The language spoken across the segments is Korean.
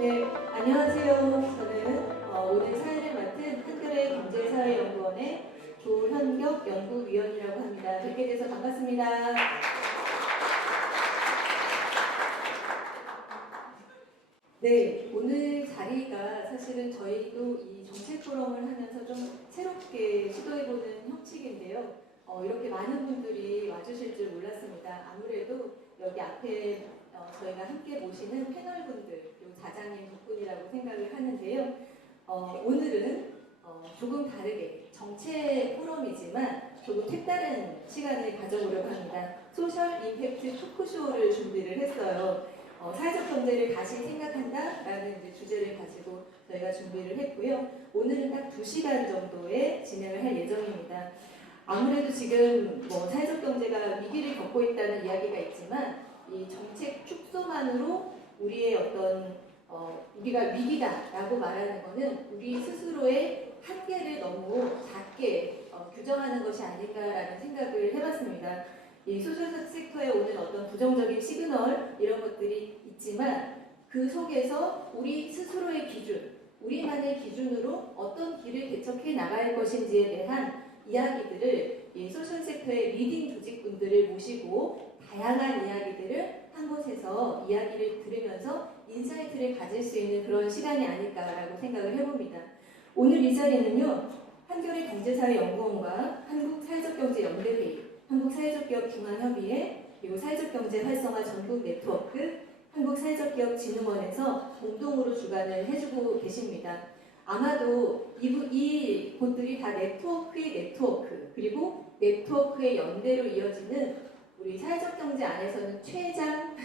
네, 안녕하세요. 저는 오늘 사회를 맡은 한겨레 경제사회연구원의 조현격 연구위원이라고 합니다. 뵙게 돼서 반갑습니다. 네, 오늘 자리가 사실은 저희도 이 정책 포럼을 하면서 좀 새롭게 시도해보는 형식인데요. 이렇게 많은 분들이 와주실 줄 몰랐습니다. 아무래도 여기 앞에 저희가 함께 모시는 패널분들, 요 자장님 덕분이라고 생각을 하는데요. 오늘은 조금 다르게 정책 포럼이지만 조금 색다른 시간을 가져보려고 합니다. 소셜 임팩트 토크쇼를 준비를 했어요. 사회적 경제를 다시 생각한다라는 이제 주제를 가지고 저희가 준비를 했고요. 오늘은 딱 2시간 정도의 진행을 할 예정입니다. 아무래도 지금 사회적 경제가 위기를 겪고 있다는 이야기가 있지만 이 정책 축소만으로 우리의 어떤 우리가 위기다라고 말하는 것은 우리 스스로의 한계를 너무 작게 규정하는 것이 아닌가라는 생각을 해봤습니다. 이 소셜 섹터에 오는 어떤 부정적인 시그널 이런 것들이 있지만 그 속에서 우리 스스로의 기준, 우리만의 기준으로 어떤 길을 개척해 나갈 것인지에 대한 이야기들을 이 소셜 섹터의 리딩 조직분들을 모시고 다양한 이야기들을 한 곳에서 이야기를 들으면서 인사이트를 가질 수 있는 그런 시간이 아닐까라고 생각을 해봅니다. 오늘 이 자리는요, 한겨레 경제사회연구원과 한국사회적경제연대회의, 한국사회적기업중앙협의회, 그리고 사회적경제 활성화 전국 네트워크, 한국사회적기업진흥원에서 공동으로 주관을 해주고 계십니다. 아마도 이 곳들이 다 네트워크의 네트워크, 그리고 네트워크의 연대로 이어지는 우리 사회적 경제 안에서는 최장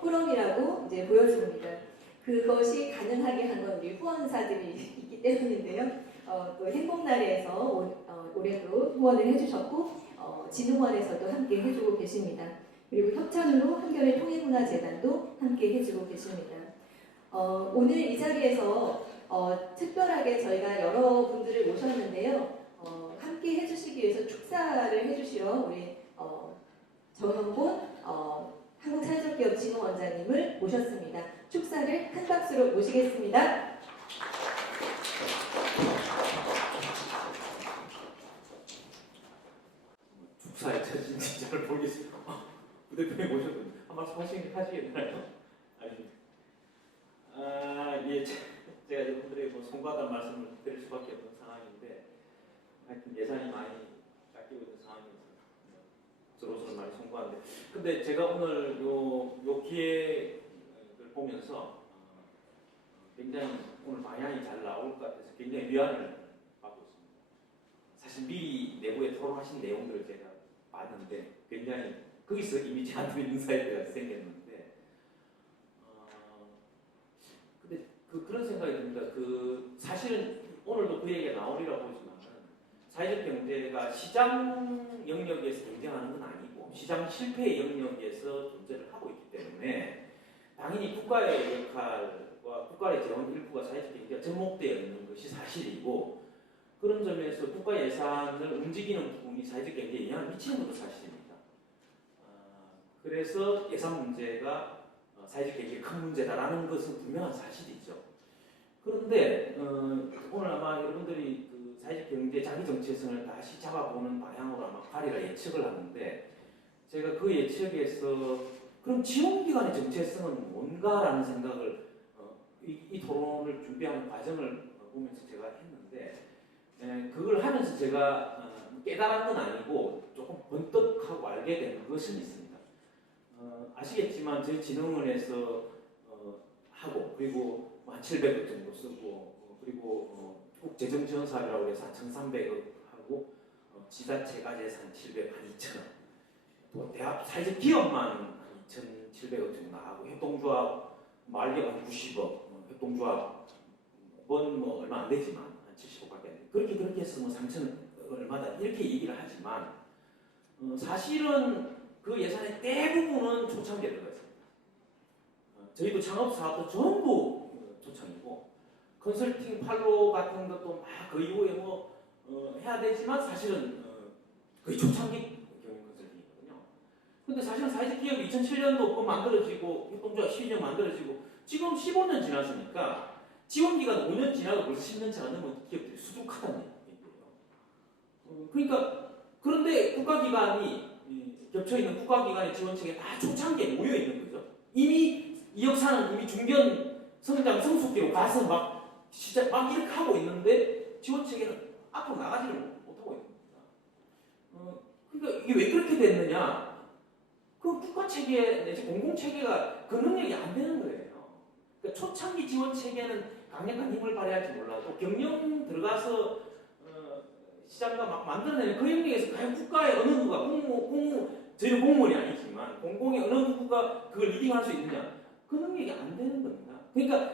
포럼이라고 이제 보여줍니다. 그것이 가능하게 한 건 우리 후원사들이 있기 때문인데요. 또 행복날에서 올해도 후원을 해주셨고 진흥원에서도 함께 해주고 계십니다. 그리고 협찬으로 한겨레 통일문화재단도 함께 해주고 계십니다. 오늘 이 자리에서 특별하게 저희가 여러분들을 모셨는데요. 함께 해주시기 위해서 축사를 해주시러 우리 정현곤 한국사회적기업진흥원장님을 모셨습니다. 축사를 큰 박수로 모시겠습니다. 축사에 처진지 잘 모르겠어요. 부대표님 오셨군요. 한 말씀 하시겠나요? 아닙니다. 예, 제가 여러분들에게 송구하다는 말씀을 드릴 수밖에 없는 상황인데, 하여튼 예산이 많이 깎이고 있는 상황이어서 저로서는 많이 송구한데, 근데 제가 오늘 요 기획을 보면서 굉장히 오늘 방향이 잘 나올 것 같아서 굉장히 위안을 받고 있습니다. 사실 미리 내부에 토론하신 내용들을 제가 봤는데 굉장히 거기서 이미 저한테 인사이트가 생겼는데 근데 그런 생각이 듭니다. 사실은 오늘도 그 얘기가 나오리라 보지만 사회적 경제가 시장 영역에서 경쟁하는 건 아니고 시장 실패의 영역에서 존재를 하고 있기 때문에 당연히 국가의 역할과 국가의 재원 일부가 사회적 경제가 접목되어 있는 것이 사실이고, 그런 점에서 국가 예산을 움직이는 부분이 사회적 경제에 영향을 미치는 것도 사실입니다. 그래서 예산 문제가 사회적 경제의 큰 문제다라는 것은 분명한 사실이죠. 그런데 오늘 아마 여러분들이 그 사회적 경제 자기 정체성을 다시 잡아보는 방향으로 아마 발의가 예측을 하는데, 제가 그 예측에서 그럼 지원기관의 정체성은 뭔가라는 생각을 이 토론을 준비하는 과정을 보면서 제가 했는데, 그걸 하면서 제가 깨달은 건 아니고 조금 번뜩하고 알게 된 것은 있습니다. 아시겠지만 저희 진흥원에서 하고, 그리고 한 700억 정도 쓰고, 그리고 국재정지원사업이라고 해서 한 1,300억 하고, 지자체가 예산 700, 한 2,000억, 또 대학 사회적 기업만 한 2,700억 정도 나가고, 협동조합 마을기업 한 90억, 협동조합은 얼마 안 되지만 한 70억밖에 안 돼. 그렇게 해서 3,000억 얼마다 이렇게 얘기를 하지만 사실은 그 예산의 대부분은 초창기에 들어가 있습니다. 저희도 창업사업도 전부 초창이고, 컨설팅 팔로 같은 것도 막 그 이후에 해야 되지만 사실은 거의 초창기 경영 컨설팅이거든요. 근데 사실은 사회적 기업이 2007년도 만들어지고 협동조합 12년 만들어지고 지금 15년 지났으니까 지원 기간 5년 지나고 벌써 10년 차가 넘은 기업들이 수두룩하다는 얘기예요. 그러니까 그런데 국가기관이 겹쳐 있는 국가기관의 지원 체계 다 초창기에 모여 있는 거죠. 이미 이 역사는 이미 중견 성장 성숙기로 가서 막 시작 막 이렇게 하고 있는데 지원 체계는 앞으로 나가지를 못하고 있는 겁니다. 그러니까 이게 왜 그렇게 됐느냐? 그 국가 체계 내지 공공 체계가 그 능력이 안 되는 거예요. 그러니까 초창기 지원 체계는 강력한 힘을 발휘할지 몰라도 경영 들어가서 시장과 막 만들어내는 그 영역에서 과연 국가의 어느 누가 저희는 공무원이 아니지만 공공의 어느 누가 그걸 리딩할 수 있느냐? 그 능력이 안 되는 겁니다. 그러니까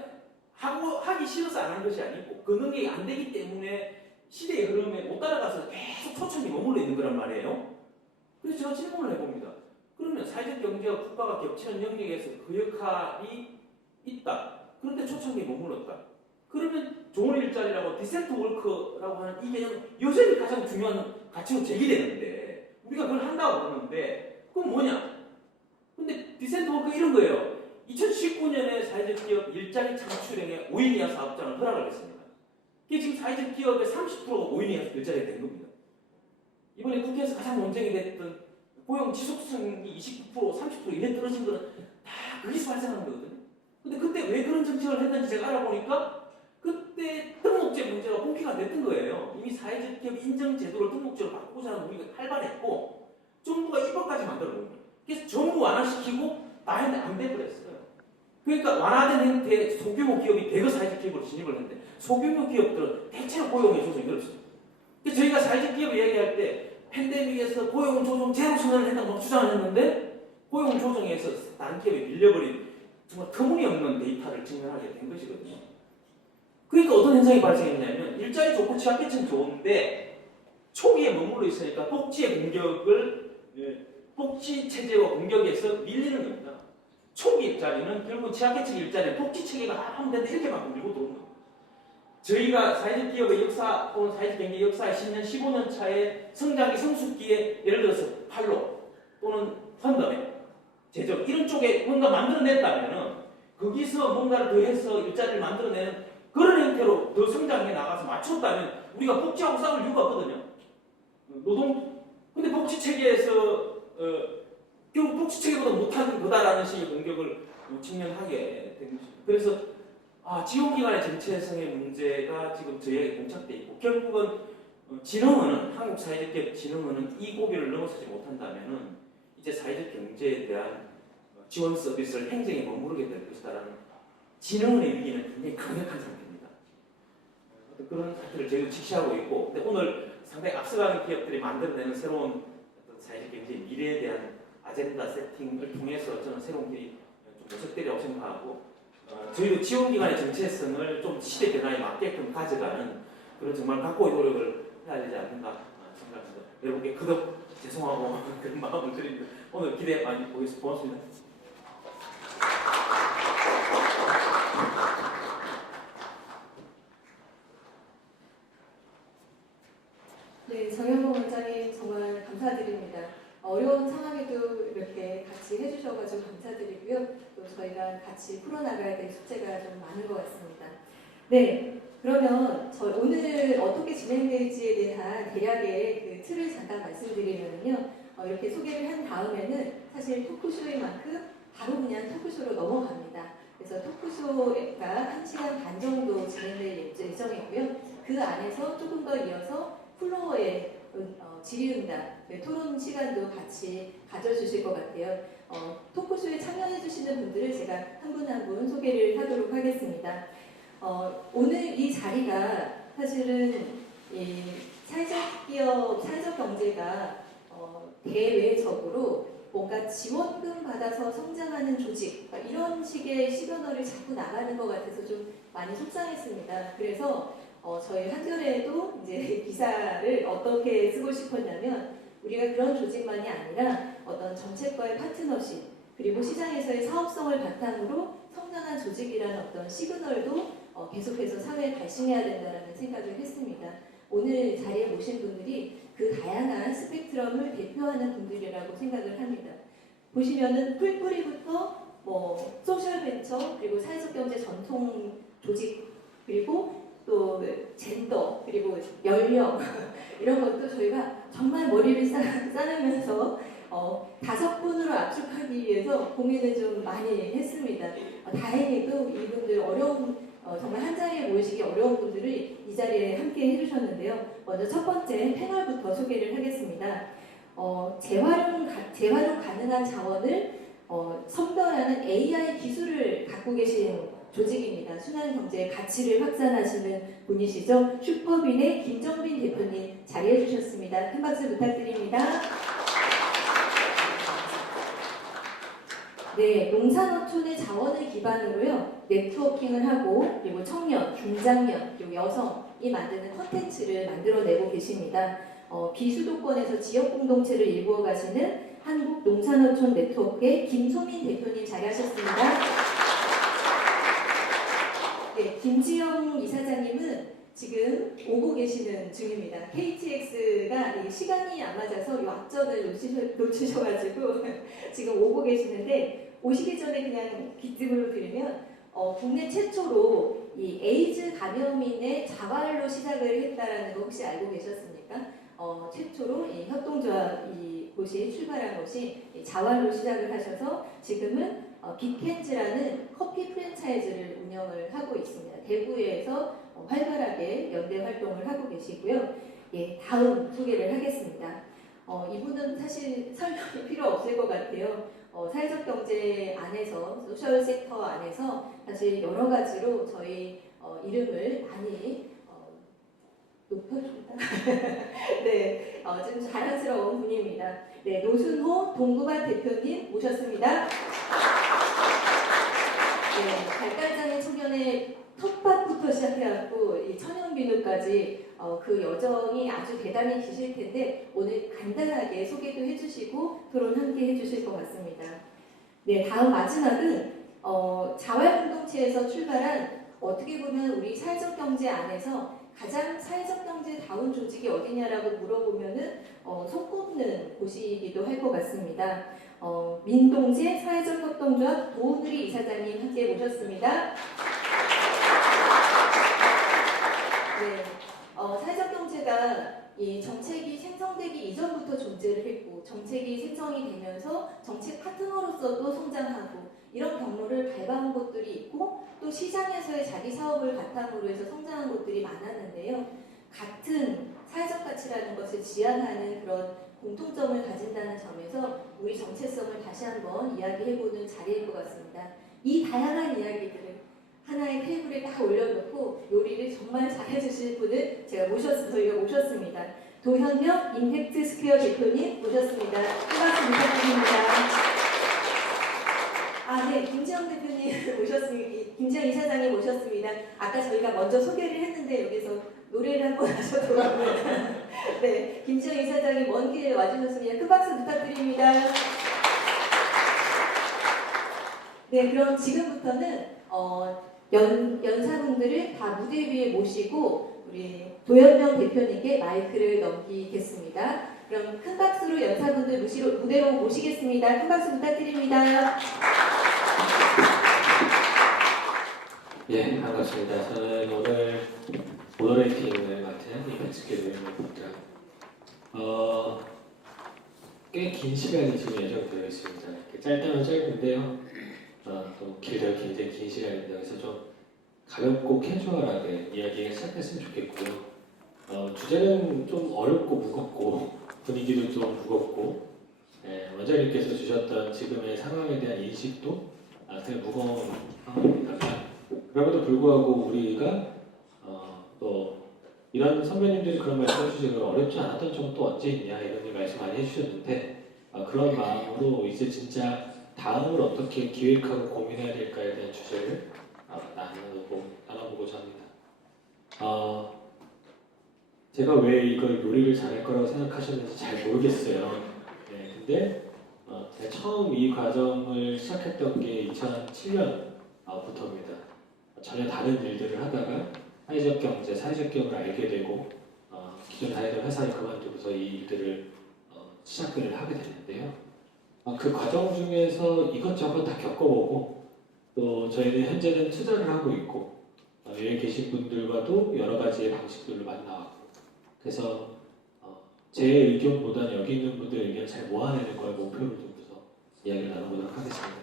하기 싫어서 안 한 것이 아니고 그 능력이 안 되기 때문에 시대의 흐름에 못 따라가서 계속 초창기 머물러 있는 거란 말이에요. 그래서 제가 질문을 해봅니다. 그러면 사회적 경제와 국가가 겹치는 영역에서 그 역할이 있다. 그런데 초창기에 머물렀다. 그러면 좋은 일자리라고 디센트 워크라고 하는 이 개념은 여전히 가장 중요한 가치로 제기되는데 우리가 그걸 한다고 그러는데 그건 뭐냐? 근데 디센트 워크 이런 거예요. 2019년에 사회적 기업 일자리 창출형의 5인 이하 사업장을 허락을 했습니다. 이게 지금 사회적 기업의 30%가 5인 이하 일자리가 된 겁니다. 이번에 국회에서 가장 논쟁이 됐던 고용 지속성이 29%, 30% 이래 떨어진 거는 다 거기서 발생하는 거거든요. 근데 그때 왜 그런 정책을 했는지 제가 알아보니까 그때 등록제 문제가 본캐가 됐던 거예요. 이미 사회적 기업 인정 제도를 등록제로 바꾸자 하는 우리가 활발했고 정부가 입법까지 만들어 놓은 거예요. 그래서 전부 완화시키고 다 했는데 안 돼버렸어요. 그러니까 완화된 형태의 소규모 기업이 대거 사회적 기업으로 진입을 했는데 소규모 기업들은 대체로 고용의 조정이 어렵습니다. 그래서 저희가 사회적 기업 이야기할 때 팬데믹에서 고용 조정 제로 선언을 했다고 막 주장을 했는데 고용 조정에서 다른 기업이 밀려버린 정말 터무니없는 데이터를 증명하게 된 것이거든요. 그러니까 어떤 현상이 발생했냐면 일자리 좋고 취약계층 좋은데 초기에 머물러 있으니까 복지의 공격을 복지 체제와 공격에서 밀리는 겁니다. 초기 일자리는 결국 취약계층 일자리는 복지 체계가 하면 되는데 이렇게 막 밀고 들어오는 겁니다. 저희가 사회적 기업의 역사 또는 사회적 경제 역사의 10년, 15년 차의 성장기 성숙기에 예를 들어서 팔로 또는 펀더맨 제적 이런 쪽에 뭔가 만들어냈다면은 거기서 뭔가를 더해서 일자리를 만들어내는 그런 형태로 더 성장해 나가서 맞췄다면 우리가 복지하고 싸울 이유가 없거든요. 근데 복지 체계에서 결국 복지 체계보다 못하는 거다라는 식의 공격을 직면하게 된 것입니다. 그래서 지원기관의 정체성의 문제가 지금 저희에게 봉착돼 있고 결국은 진흥원은 한국 사회적 기업 진흥원은 이 고비를 넘어서지 못한다면은 이제 사회적 경제에 대한 지원 서비스를 행정에 머무르게 될 것이다라는 진흥원의 위기는 굉장히 강력한 상태입니다. 그런 사태를 저희도 직시하고 있고, 근데 오늘 상당히 앞서가는 기업들이 만들어내는 새로운 어떤 사회적 경제의 미래에 대한 아젠다 세팅을 통해서 저는 새로운 길이 좀 모색되리라고 생각하고, 저희도 지원기관의 정체성을 좀 시대 변화에 맞게끔 가져가는 그런 정말 각고의 노력을 해야 되지 않는가 생각합니다. 여러분께 그덕 죄송하고 그런 마음을 드립니다. 오늘 기대 많이 보겠습니다. 고맙습니다. 네, 정현봉 원장님 정말 감사드립니다. 어려운 상황에도 이렇게 같이 해주셔가지고 감사드리고요. 또 저희가 같이 풀어나가야 될 숙제가 좀 많은 것 같습니다. 네, 그러면 오늘 어떻게 진행될지에 대한 대략의 그 틀을 잠깐 말씀드리면요. 이렇게 소개를 한 다음에는 사실 토크쇼인 만큼 바로 그냥 토크쇼로 넘어갑니다. 그래서 토크쇼가 1시간 반 정도 진행될 예정이고요. 그 안에서 조금 더 이어서 플로어에 질의응답, 토론 시간도 같이 가져주실 것 같아요. 토크쇼에 참여해주시는 분들을 제가 한 분 한 분 소개를 하도록 하겠습니다. 오늘 이 자리가 사실은 이 사회적 경제가 대외적으로 뭔가 지원금 받아서 성장하는 조직 이런 식의 시그널을 자꾸 나가는 것 같아서 좀 많이 속상했습니다. 그래서 저희 한겨레에도 이제 기사를 어떻게 쓰고 싶었냐면 우리가 그런 조직만이 아니라 어떤 정책과의 파트너십 그리고 시장에서의 사업성을 바탕으로 성장한 조직이라는 어떤 시그널도 계속해서 사회에 발신해야 된다는 생각을 했습니다. 오늘 자리에 모신 분들이 그 다양한 스펙트럼을 대표하는 분들이라고 생각을 합니다. 보시면은 풀뿌리부터 소셜 벤처 컬처, 그리고 사회적 경제 전통 조직, 그리고 또 젠더, 그리고 연령 이런 것도 저희가 정말 머리를 싸매면서 5분으로 압축하기 위해서 고민을 좀 많이 했습니다. 다행히도 이분들 정말 한 자리에 모이시기 어려운 분들이 이 자리에 함께 해주셨는데요. 먼저 첫 번째 패널부터 소개를 하겠습니다. 재활용 가능한 자원을 선별하는 AI 기술을 갖고 계신 조직입니다. 순환경제의 가치를 확산하시는 분이시죠. 슈퍼빈의 김정빈 대표님 자리해 주셨습니다. 큰 박수 부탁드립니다. 네, 농산어촌의 자원을 기반으로요, 네트워킹을 하고, 그리고 청년, 중장년, 그리고 여성이 만드는 콘텐츠를 만들어내고 계십니다. 비수도권에서 지역 공동체를 일구어 가시는 한국농산어촌 네트워크의 김소민 대표님 자리하셨습니다. 네, 김지영 이사장님은 지금 오고 계시는 중입니다. KTX가 시간이 안 맞아서 이 앞전을 놓치셔가지고 지금 오고 계시는데, 오시기 전에 그냥 기뜸으로 드리면 국내 최초로 이 에이즈 감염인의 자활로 시작을 했다라는 거 혹시 알고 계셨습니까? 최초로 이 협동조합 이곳이 출발한 것이 자활로 시작을 하셔서 지금은 빅캔즈라는 커피 프랜차이즈를 운영을 하고 있습니다. 대구에서 활발하게 연대 활동을 하고 계시고요. 예, 다음 소개를 하겠습니다. 이분은 사실 설명이 필요 없을 것 같아요. 사회적 경제 안에서, 소셜 섹터 안에서 사실 여러 가지로 저희 이름을 많이 높여줍니다. 네, 좀 자랑스러운 분입니다. 네, 노순호 동구밭 대표님 모셨습니다. 네, 발달장애 청년의 텃밭부터 시작해갖고 이 천연비누까지 그 여정이 아주 대단히 기실 텐데 오늘 간단하게 소개도 해주시고 토론 함께 해주실 것 같습니다. 네, 다음 마지막은 자활공동체에서 출발한 어떻게 보면 우리 사회적 경제 안에서 가장 사회적 경제다운 조직이 어디냐라고 물어보면은 손꼽는 곳이기도 할 것 같습니다. 민동재 사회적 협동조합 도은우리 이사장님 함께 모셨습니다. 네, 사회적 경제가 이 정책이 생성되기 이전부터 존재를 했고, 정책이 생성이 되면서 정책 파트너로서도 성장하고, 이런 경로를 밟아온 곳들이 있고, 또 시장에서의 자기 사업을 바탕으로 해서 성장한 곳들이 많았는데요. 같은 사회적 가치라는 것을 지향하는 그런 공통점을 가진다는 점에서 우리 정체성을 다시 한번 이야기해보는 자리일 것 같습니다. 이 다양한 이야기들을 하나의 테이블에 딱 올려놓고 요리를 정말 잘해주실 분을 저희가 모셨습니다. 도현명 임팩트 스퀘어 대표님 모셨습니다. 박수 부탁드립니다. 네, 김지영 대표님 모셨습니다. 김지영 이사장님 모셨습니다. 아까 저희가 먼저 소개를 했는데 여기서 노래를 한번 하셔도라고요. 네, 김지영 이사장이 먼 길에 와주셨습니다. 큰 박수 부탁드립니다. 네, 그럼 지금부터는 연사분들을 다 무대 위에 모시고 우리 도현명 대표님께 마이크를 넘기겠습니다. 그럼 큰 박수로 연사분들 무대로 모시겠습니다. 큰 박수 부탁드립니다. 예, 반갑습니다. 저는 오늘 모더레이팅을 맡은 이벤트 대표입니다. 꽤 긴 시간이 지금 예정되어 있습니다. 짧다면 짧은데요. 또 길다면 굉장히 긴 시간입니다. 그래서 좀 가볍고 캐주얼하게 이야기를 시작했으면 좋겠고요. 주제는 좀 어렵고 무겁고 분위기도 좀 무겁고 원장님께서 주셨던 지금의 상황에 대한 인식도 되게 무거운 상황입니다. 그럼에도 불구하고 우리가 또 이런 선배님들이 그런 말씀 해주시고 어렵지 않았던 점은 또 언제 있냐 이런 말씀 많이 해주셨는데 그런 마음으로 이제 진짜 다음을 어떻게 기획하고 고민해야 될까에 대한 주제를 나눠보고자 합니다. 제가 왜 이걸 요리를 잘할 거라고 생각하셨는지 잘 모르겠어요. 근데 제가 처음 이 과정을 시작했던 게 2007년부터입니다. 전혀 다른 일들을 하다가 사회적 경제, 사회적 기업을 알게 되고 기존 다니던 회사를 그만두고서 이 일들을 시작을 하게 됐는데요. 그 과정 중에서 이것저것 다 겪어보고 또 저희는 현재는 투자를 하고 있고 여기 계신 분들과도 여러 가지의 방식들로 만나왔고 그래서 제 의견보다는 여기 있는 분들 의견을 잘 모아내는 걸 목표로 두고서 이야기를 나눠보도록 하겠습니다.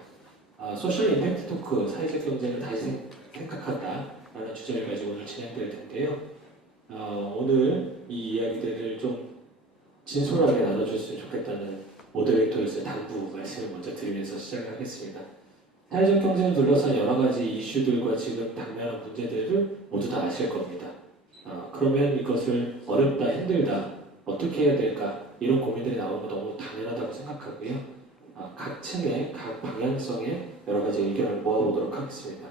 소셜 임팩트 토크, 사회적 경제를 다시 생각한다라는 주제를 가지고 오늘 진행될 텐데요. 오늘 이 이야기들을 좀 진솔하게 나눠줬으면 좋겠다는 모데레이터로서의 당부 말씀을 먼저 드리면서 시작을 하겠습니다. 사회적 경제를 둘러싼 여러 가지 이슈들과 지금 당면한 문제들을 모두 다 아실 겁니다. 그러면 이것을 어렵다, 힘들다, 어떻게 해야 될까 이런 고민들이 나오면 너무 당연하다고 생각하고요. 각 층의 각 방향성의 여러 가지 의견을 모아보도록 하겠습니다.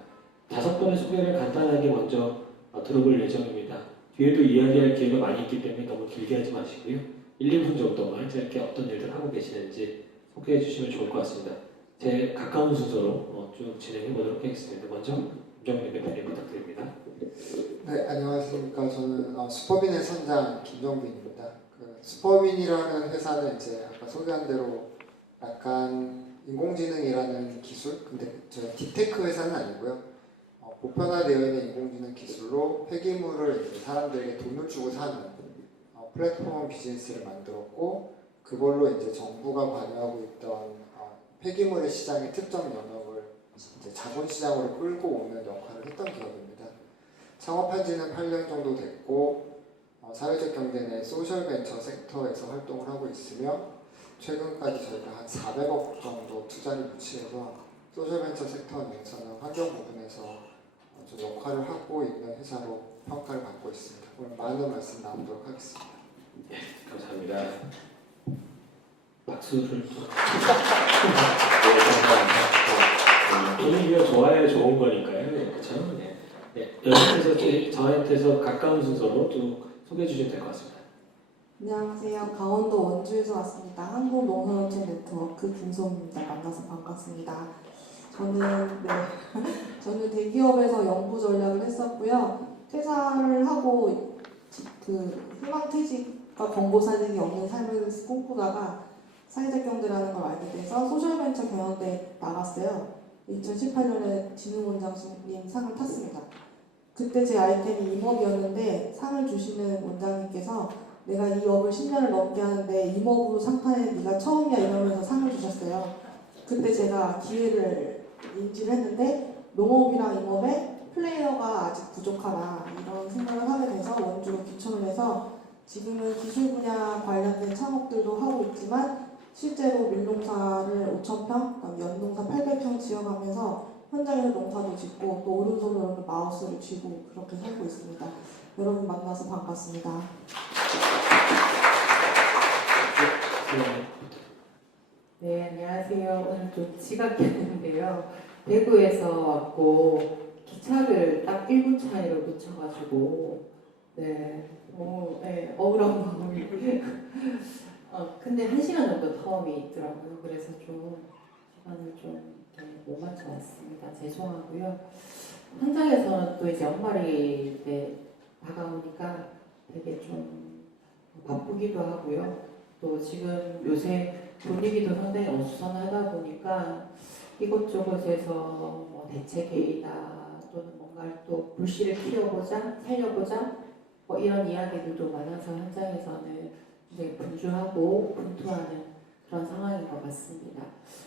5번의 소개를 간단하게 먼저 들어볼 예정입니다. 뒤에도 이야기할 기회가 많이 있기 때문에 너무 길게 하지 마시고요. 1, 2분 정도만 짧게 어떤 일들 하고 계시는지 소개해 주시면 좋을 것 같습니다. 제 가까운 순서로 쭉 진행해 보도록 하겠습니다. 먼저 김정민 대표님 부탁드립니다. 네, 안녕하십니까. 저는 슈퍼빈의 선장 김정빈입니다. 슈퍼빈이라는 회사는 이제 아까 소개한 대로 약간 인공지능이라는 기술, 근데 저희 딥테크 회사는 아니고요. 보편화되어 있는 인공지능 기술로 폐기물을 이제 사람들에게 돈을 주고 사는 플랫폼 비즈니스를 만들었고, 그걸로 이제 정부가 관여하고 있던 폐기물의 시장의 특정 영역을 이제 자본시장으로 끌고 오는 역할을 했던 기업입니다. 창업한 지는 8년 정도 됐고, 사회적 경제 내 소셜벤처 섹터에서 활동을 하고 있으며, 최근까지 저희가 한 400억 정도 투자를 유치해서 소셜벤처 섹터 내에서는 환경 부분에서 좀 역할을 하고 있는 회사로 평가를 받고 있습니다. 오늘 많은 말씀 나누도록 하겠습니다. 네, 감사합니다. 박수를 또. 분위기가 좋아야 좋은 거니까요. 그렇죠? 네. 여기서 저한테서 가까운 순서로 또 소개해 주시면 될 것 같습니다. 안녕하세요. 강원도 원주에서 왔습니다. 한국농산업체 네트워크 김소입니다. 만나서 반갑습니다. 저는 대기업에서 연구 전략을 했었고요. 퇴사를 하고 희망퇴직과 권고사직이 없는 삶을 꿈꾸다가 사회적 경제라는 걸 알게 돼서 소셜벤처 경영대에 나갔어요. 2018년에 진흥원장님 상을 탔습니다. 그때 제 아이템이 임업이었는데 상을 주시는 원장님께서 내가 이 업을 10년을 넘게 하는데 임업으로 상 타는 네가 처음이야 이러면서 상을 주셨어요. 그때 제가 기회를 인지를 했는데 농업이랑 임업에 플레이어가 아직 부족하다 이런 생각을 하게 돼서 원주로 귀촌을 해서 지금은 기술 분야 관련된 창업들도 하고 있지만 실제로 밀농사를 5,000평, 연농사 800평 지어가면서 현장에서 농사도 짓고 또 오른손으로 마우스를 쥐고 그렇게 살고 있습니다. 여러분 만나서 반갑습니다. 네, 안녕하세요. 오늘 좀 지각했는데요. 대구에서 왔고 기차를 딱 1분 차이로 놓쳐가지고 억울한 마음이 근데 1시간 정도 텀이 있더라고요. 그래서 좀 시간을 좀 못 맞춰 왔습니다. 죄송하고요. 현장에서는 또 이제 연말이 다가오니까 되게 좀 바쁘기도 하고요. 또 지금 요새 분위기도 상당히 어수선하다 보니까 이곳저곳에서 뭐 대책회의다 또는 뭔가 또 불씨를 피워보자, 살려보자 뭐 이런 이야기들도 많아서 현장에서는 굉장히 분주하고 분투하는 그런 상황인 것 같습니다.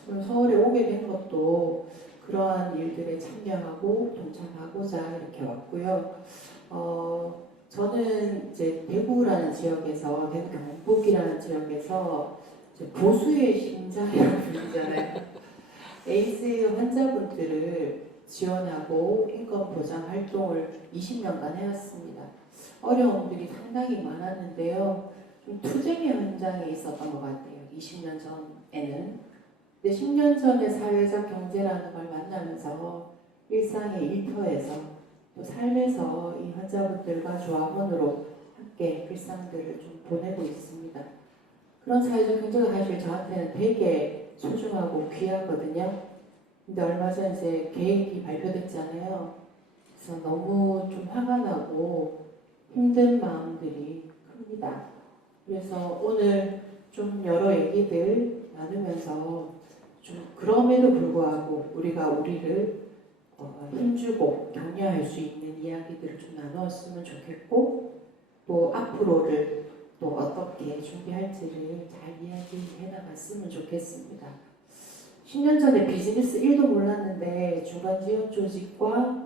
오늘 서울에 오게 된 것도 그러한 일들에 참여하고 동참하고자 이렇게 왔고요. 저는 이제 대구라는 지역에서 대구 경북이라는 지역에서 이제 보수의 심장이라고 불리잖아요. 에이즈 환자분들을 지원하고 인권 보장 활동을 20년간 해왔습니다. 어려움들이 상당히 많았는데요. 좀 투쟁의 현장에 있었던 것 같아요. 20년 전에는. 근데 10년 전에 사회적 경제라는 걸 만나면서 일상의 일터에서 또 삶에서 이 환자분들과 조합원으로 함께 일상들을 좀 보내고 있습니다. 그런 사회적 경제가 사실 저한테는 되게 소중하고 귀하거든요. 근데 얼마 전 이제 계획이 발표됐잖아요. 그래서 너무 좀 화가 나고 힘든 마음들이 큽니다. 그래서 오늘 좀 여러 얘기들 나누면서 좀 그럼에도 불구하고 우리가 우리를 힘주고 격려할 수 있는 이야기들을 좀 나누었으면 좋겠고 또 앞으로를 또 어떻게 준비할지를 잘 이야기해 나갔으면 좋겠습니다. 10년 전에 비즈니스 1도 몰랐는데 중간 지원 조직과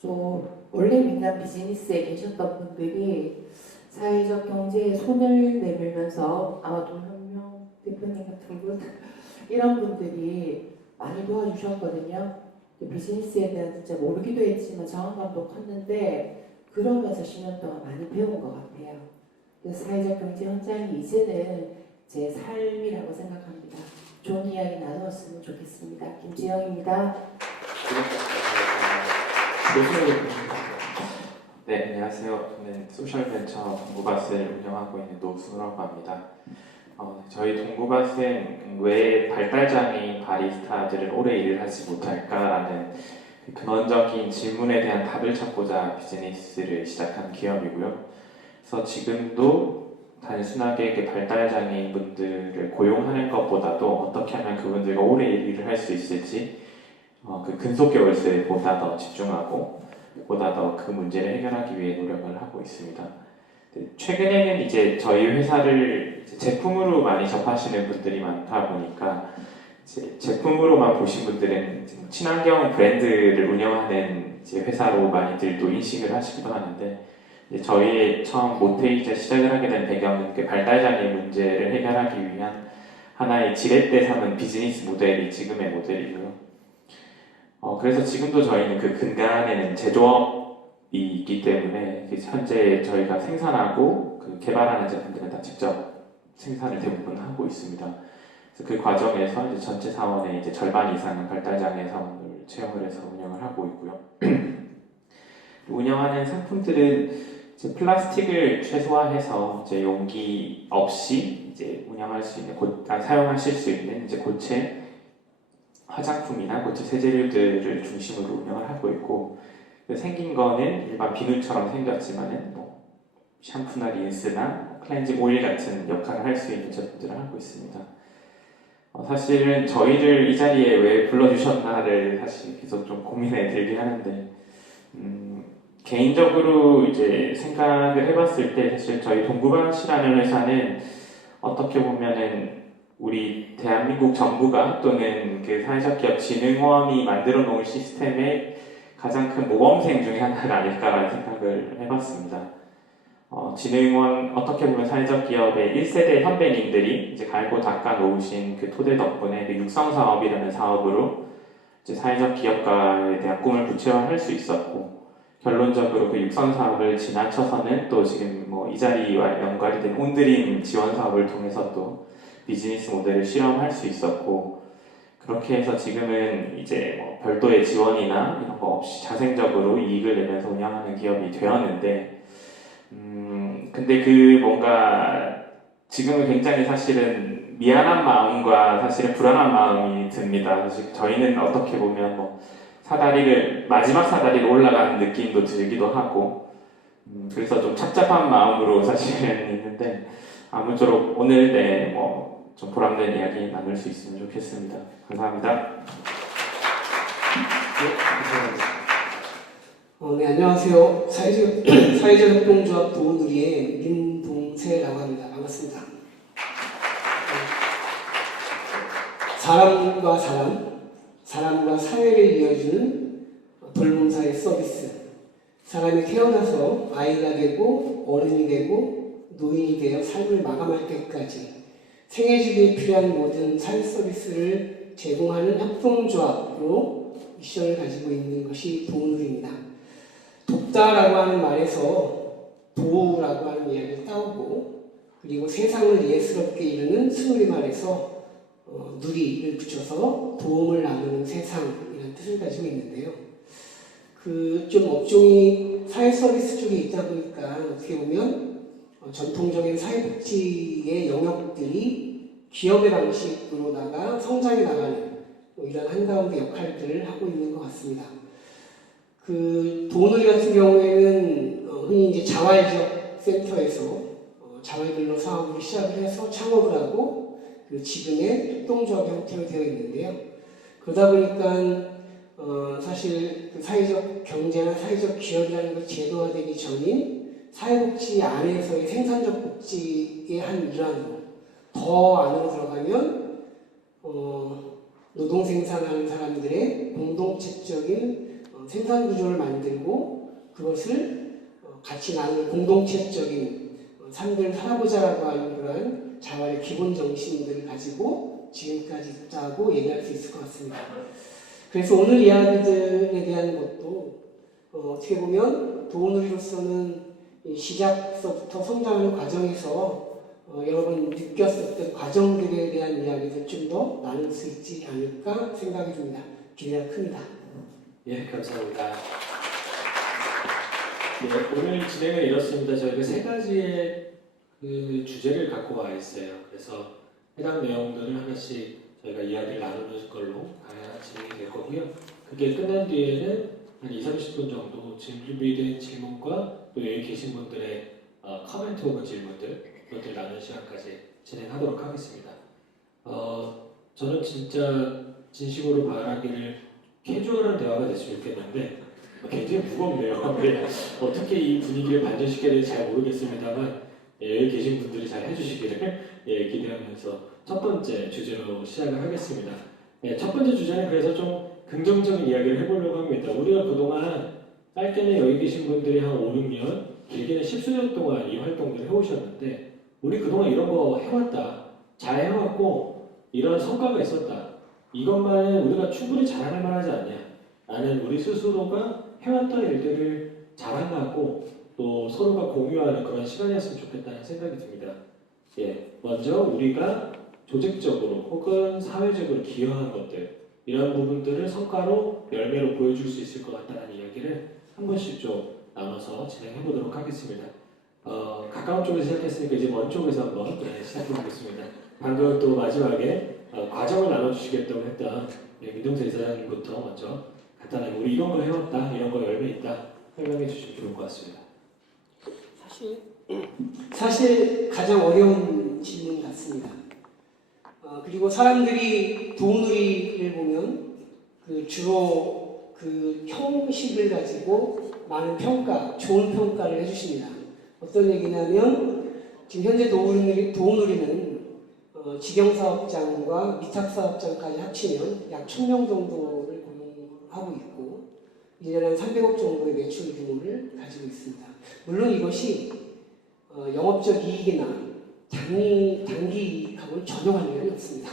또 원래 민간 비즈니스에 계셨던 분들이 사회적 경제에 손을 내밀면서 아마 동현명 대표님 같은 분 이런 분들이 많이 도와주셨거든요. 비즈니스에 대한 진짜 모르기도 했지만 정확감도 컸는데 그러면서 10년 동안 많이 배운 것 같아요. 그래서 사회적 경제 현장이 이제는 제 삶이라고 생각합니다. 좋은 이야기 나누었으면 좋겠습니다. 김지영입니다. 네, 안녕하세요. 저는 소셜벤처 동구바스를 운영하고 있는 노승우라고 합니다. 저희 동구바스는 왜 발달장애인 바리스타들은 오래 일을 하지 못할까라는 근원적인 질문에 대한 답을 찾고자 비즈니스를 시작한 기업이고요. 그래서 지금도 단순하게 발달장애인 분들을 고용하는 것보다도 어떻게 하면 그분들과 오래 일을 할 수 있을지 그 근속계월세보다 더 집중하고 보다 더 그 문제를 해결하기 위해 노력을 하고 있습니다. 최근에는 이제 저희 회사를 이제 제품으로 많이 접하시는 분들이 많다 보니까 이제 제품으로만 보신 분들은 친환경 브랜드를 운영하는 이제 회사로 많이들 또 인식을 하시기도 하는데 이제 저희의 처음 모테이제 시작을 하게 된 배경은 그 발달장애 문제를 해결하기 위한 하나의 지렛대 삼은 비즈니스 모델이 지금의 모델이고요. 그래서 지금도 저희는 그 근간에는 제조업이 있기 때문에 현재 저희가 생산하고 그 개발하는 제품들은 다 직접 생산을 대부분 하고 있습니다. 그래서 그 과정에서 이제 전체 사원의 이제 절반 이상은 발달장애 사원을 채용을 해서 운영을 하고 있고요. 운영하는 상품들은 이제 플라스틱을 최소화해서 이제 용기 없이 이제 운영할 수 있는 사용하실 수 있는 이제 고체 화장품이나 고체 세제류들을 중심으로 운영을 하고 있고 생긴 거는 일반 비누처럼 생겼지만은 뭐 샴푸나 린스나 클렌징 오일 같은 역할을 할 수 있는 제품들을 하고 있습니다. 사실은 저희를 이 자리에 왜 불러주셨나를 사실 계속 좀 고민에 들긴 하는데 개인적으로 이제 생각을 해봤을 때 사실 저희 동구바스라는 회사는 어떻게 보면은 우리 대한민국 정부가 또는 그 사회적기업진흥원이 만들어 놓은 시스템의 가장 큰 모범생 중에 하나가 아닐까라는 생각을 해봤습니다. 진흥원 어떻게 보면 사회적기업의 1세대 선배님들이 이제 갈고 닦아 놓으신 그 토대 덕분에 그 육성사업이라는 사업으로 이제 사회적 기업가에 대한 꿈을 구체화할 수 있었고 결론적으로 그 육성 사업을 지나쳐서는 또 지금 뭐 이 자리와 연관이 된 온드림 지원 사업을 통해서 또 비즈니스 모델을 실험할 수 있었고 그렇게 해서 지금은 이제 뭐 별도의 지원이나 이런 거 없이 자생적으로 이익을 내면서 운영하는 기업이 되었는데 근데 그 뭔가 지금은 굉장히 사실은 미안한 마음과 사실은 불안한 마음이 듭니다. 사실 저희는 어떻게 보면 뭐 마지막 사다리로 올라가는 느낌도 들기도 하고 그래서 좀 착잡한 마음으로 사실은 있는데 아무쪼록 오늘 뭐 좀 보람된 이야기 나눌 수 있으면 좋겠습니다. 감사합니다. 네, 안녕하세요. 사회적 협동조합 도우누리의 민동세라고 합니다. 반갑습니다. 사람과 사람과 사회를 이어주는 돌봄사의 서비스. 사람이 태어나서 아이가 되고 어른이 되고 노인이 되어 삶을 마감할 때까지 생애 주기에 필요한 모든 사회 서비스를 제공하는 협동조합으로 미션을 가지고 있는 것이 도우누리입니다. 돕다라고 하는 말에서 도우라고 하는 이야기를 따오고 그리고 세상을 예스럽게 이루는 스누리 말에서 누리를 붙여서 도움을 나누는 세상이라는 뜻을 가지고 있는데요. 그 좀 업종이 사회 서비스 쪽에 있다 보니까 어떻게 보면 전통적인 사회복지의 영역들이 기업의 방식으로다가 성장해 나가는 이런 한가운데 역할들을 하고 있는 것 같습니다. 그 도우누리 같은 경우에는 흔히 이제 자활지역센터에서 자활근로 사업을 시작을 해서 창업을 하고 그 지금의 협동조합 형태로 되어 있는데요. 그러다 보니까 사실 그 사회적 경제나 사회적 기업이라는 것 제도화되기 전인 사회복지 안에서의 생산적 복지의 한 일환으로 더 안으로 들어가면 노동 생산하는 사람들의 공동체적인 생산 구조를 만들고 그것을 같이 나누는 공동체적인 삶을 살아보자라고 하는 그런 자활의 기본 정신들을 가지고 지금까지 있다고 얘기할 수 있을 것 같습니다. 그래서 오늘 이야기들에 대한 것도 어떻게 보면 도우누리로서는 시작서부터 성장하는 과정에서 여러분 느꼈었던 과정들에 대한 이야기를 좀 더 나눌 수 있지 않을까 생각이 듭니다. 기대가 큽니다. 예, 감사합니다. 예, 오늘 진행은 이렇습니다. 저희가 세 가지의 그 주제를 갖고 와 있어요. 그래서 해당 내용들을 하나씩 저희가 이야기를 나누는 걸로 진행이 될 거고요. 그게 끝난 뒤에는 한 20-30분 정도 준비된 질문과 또 여기 계신 분들의 커멘트 혹은 질문들 그것들 나누는 시간까지 진행하도록 하겠습니다. 저는 진짜 진심으로 바라기를 캐주얼한 대화가 됐으면 좋겠는데 굉장히 무겁네요. 네. 어떻게 이 분위기를 반전시켜야 될지 잘 모르겠습니다만 여기 계신 분들이 잘 해주시기를 기대하면서 첫 번째 주제로 시작을 하겠습니다. 첫 번째 주제는 그래서 좀 긍정적인 이야기를 해보려고 합니다. 우리가 그동안 짧게는 여기 계신 분들이 한 5, 6년, 길게는 10수년 동안 이 활동들을 해오셨는데 우리 그동안 이런 거 해왔다, 잘 해왔고 이런 성과가 있었다. 이것만은 우리가 충분히 자랑할 만하지 않냐. 나는 우리 스스로가 해왔던 일들을 자랑하고 또 서로가 공유하는 그런 시간이었으면 좋겠다는 생각이 듭니다. 예, 먼저 우리가 조직적으로 혹은 사회적으로 기여한 것들 이런 부분들을 성과로 열매로 보여줄 수 있을 것 같다는 이야기를 한 번씩 좀 나눠서 진행해 보도록 하겠습니다. 가까운 쪽에서 시작했으니까 이제 먼 쪽에서 한번 시작해 보겠습니다. 방금 또 마지막에 과정을 나눠주시겠다고 했던 민동세 이사장님부터 먼저 간단하게 우리 이런 거 해왔다, 이런 거 열매 있다 설명해 주시면 좋을 것 같습니다. 사실 가장 어려운 질문 같습니다. 그리고 사람들이 도우누리를 보면 주로 그 형식을 가지고 많은 평가, 좋은 평가를 해주십니다. 어떤 얘기냐면 지금 현재 도우누리는 직영사업장과 위탁사업장까지 합치면 약 1000명 정도를 고용하고 있고 1년에 한 300억 정도의 매출 규모를 가지고 있습니다. 물론 이것이 영업적 이익이나 단기 이익하고는 전혀 관련이 없습니다.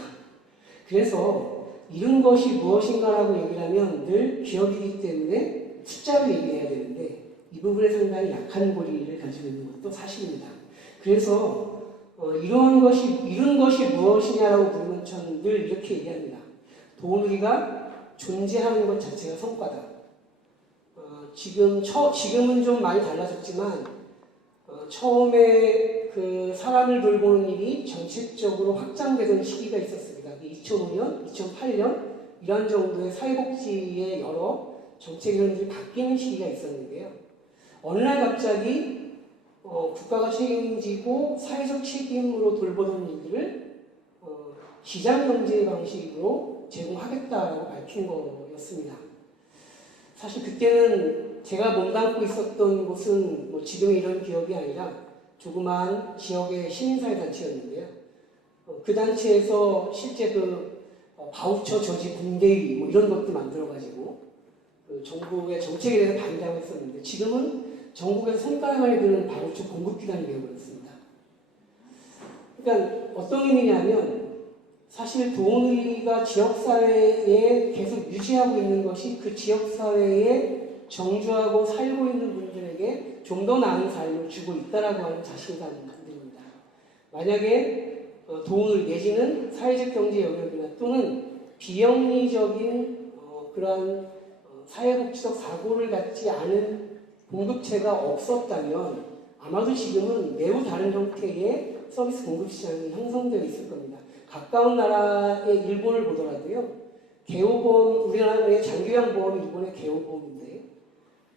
그래서 이런 것이 무엇인가라고 얘기를 하면 늘 기업이기 때문에 숫자로 얘기해야 되는데 이 부분에 상당히 약한 고리를 가지고 있는 것도 사실입니다. 그래서 이런 것이 무엇이냐라고 물으면 저는 늘 이렇게 얘기합니다. 도우누리가 존재하는 것 자체가 성과다. 지금은 좀 많이 달라졌지만 처음에 그 사람을 돌보는 일이 정책적으로 확장되던 시기가 있었습니다. 2005년, 2008년 이런 정도의 사회복지의 여러 정책 흐름들이 바뀌는 시기가 있었는데요. 어느 날 갑자기 국가가 책임지고 사회적 책임으로 돌보던 일들을 시장경제 방식으로 제공하겠다라고 밝힌 거였습니다. 사실 그때는 제가 몸담고 있었던 곳은 지금 이런 기업이 아니라 조그마한 지역의 시민사회단체였는데요. 그 단체에서 실제 바우처 저지 분대위 이런 것도 만들어가지고 정부의 정책에 대해서 반대하고 있었는데 지금은 전국에서 손가락만에 드는 바우처 공급기관이 되어버렸습니다. 그러니까 어떤 의미냐면 사실 도우누리가 지역사회에 계속 유지하고 있는 것이 그 지역사회에 정주하고 살고 있는 분들에게 좀 더 나은 삶을 주고 있다라고 하는 자신감입니다. 만약에 도우누리 내지는 사회적 경제 영역이나 또는 비영리적인 그러한 사회복지적 사고를 갖지 않은 공급체가 없었다면 아마도 지금은 매우 다른 형태의 서비스 공급 시장이 형성되어 있을 겁니다. 가까운 나라의 일본을 보더라도요. 개호보험, 우리나라의 장기요양보험이 일본의 개호보험인데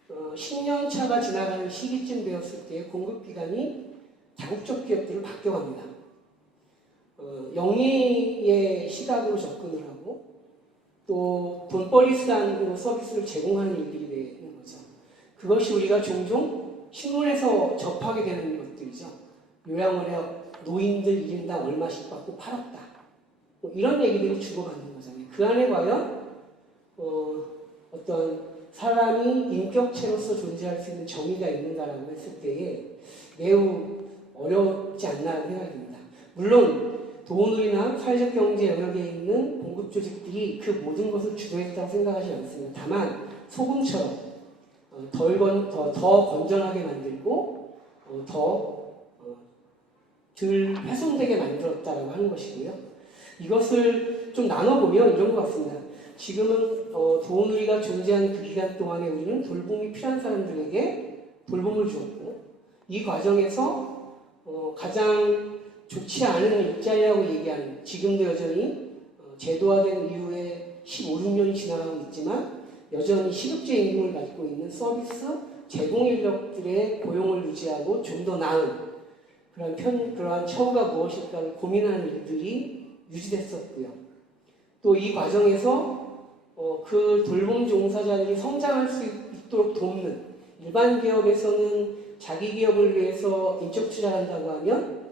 10년 차가 지나가는 시기쯤 되었을 때 공급기관이 다국적 기업들로 바뀌어갑니다. 영리의 시각으로 접근을 하고 또 돈벌이수단으로 서비스를 제공하는 일들이 되는 거죠. 그것이 우리가 종종 신문에서 접하게 되는 것들이죠. 요약을 해요. 노인들 1인당 얼마씩 받고 팔았다. 뭐 이런 얘기들이 주고받는 거잖아요. 그 안에 과연 어떤 사람이 인격체로서 존재할 수 있는 정의가 있는가라고 했을 때에 매우 어렵지 않나라는 생각이 듭니다. 물론 도우누리나 사회적 경제 영역에 있는 공급 조직들이 그 모든 것을 주도했다고 생각하지 않습니다. 다만 소금처럼 더 건전하게 만들고 덜 훼손되게 만들었다고 하는 것이고요. 이것을 좀 나눠보면 이런 것 같습니다. 지금은 도우누리가 존재하는 그 기간 동안에 우리는 돌봄이 필요한 사람들에게 돌봄을 주었고 이 과정에서 가장 좋지 않은 일자리라고 얘기하는 지금도 여전히 제도화된 이후에 15, 16년이 지나가고 있지만 여전히 시급제 임금을 받고 있는 서비스 제공 인력들의 고용을 유지하고 좀 더 나은 그러한 처우가 무엇일까를 고민하는 일들이 유지됐었고요. 또 이 과정에서 그 돌봄 종사자들이 성장할 수 있도록 돕는 일반 기업에서는 자기 기업을 위해서 인적 투자를 한다고 하면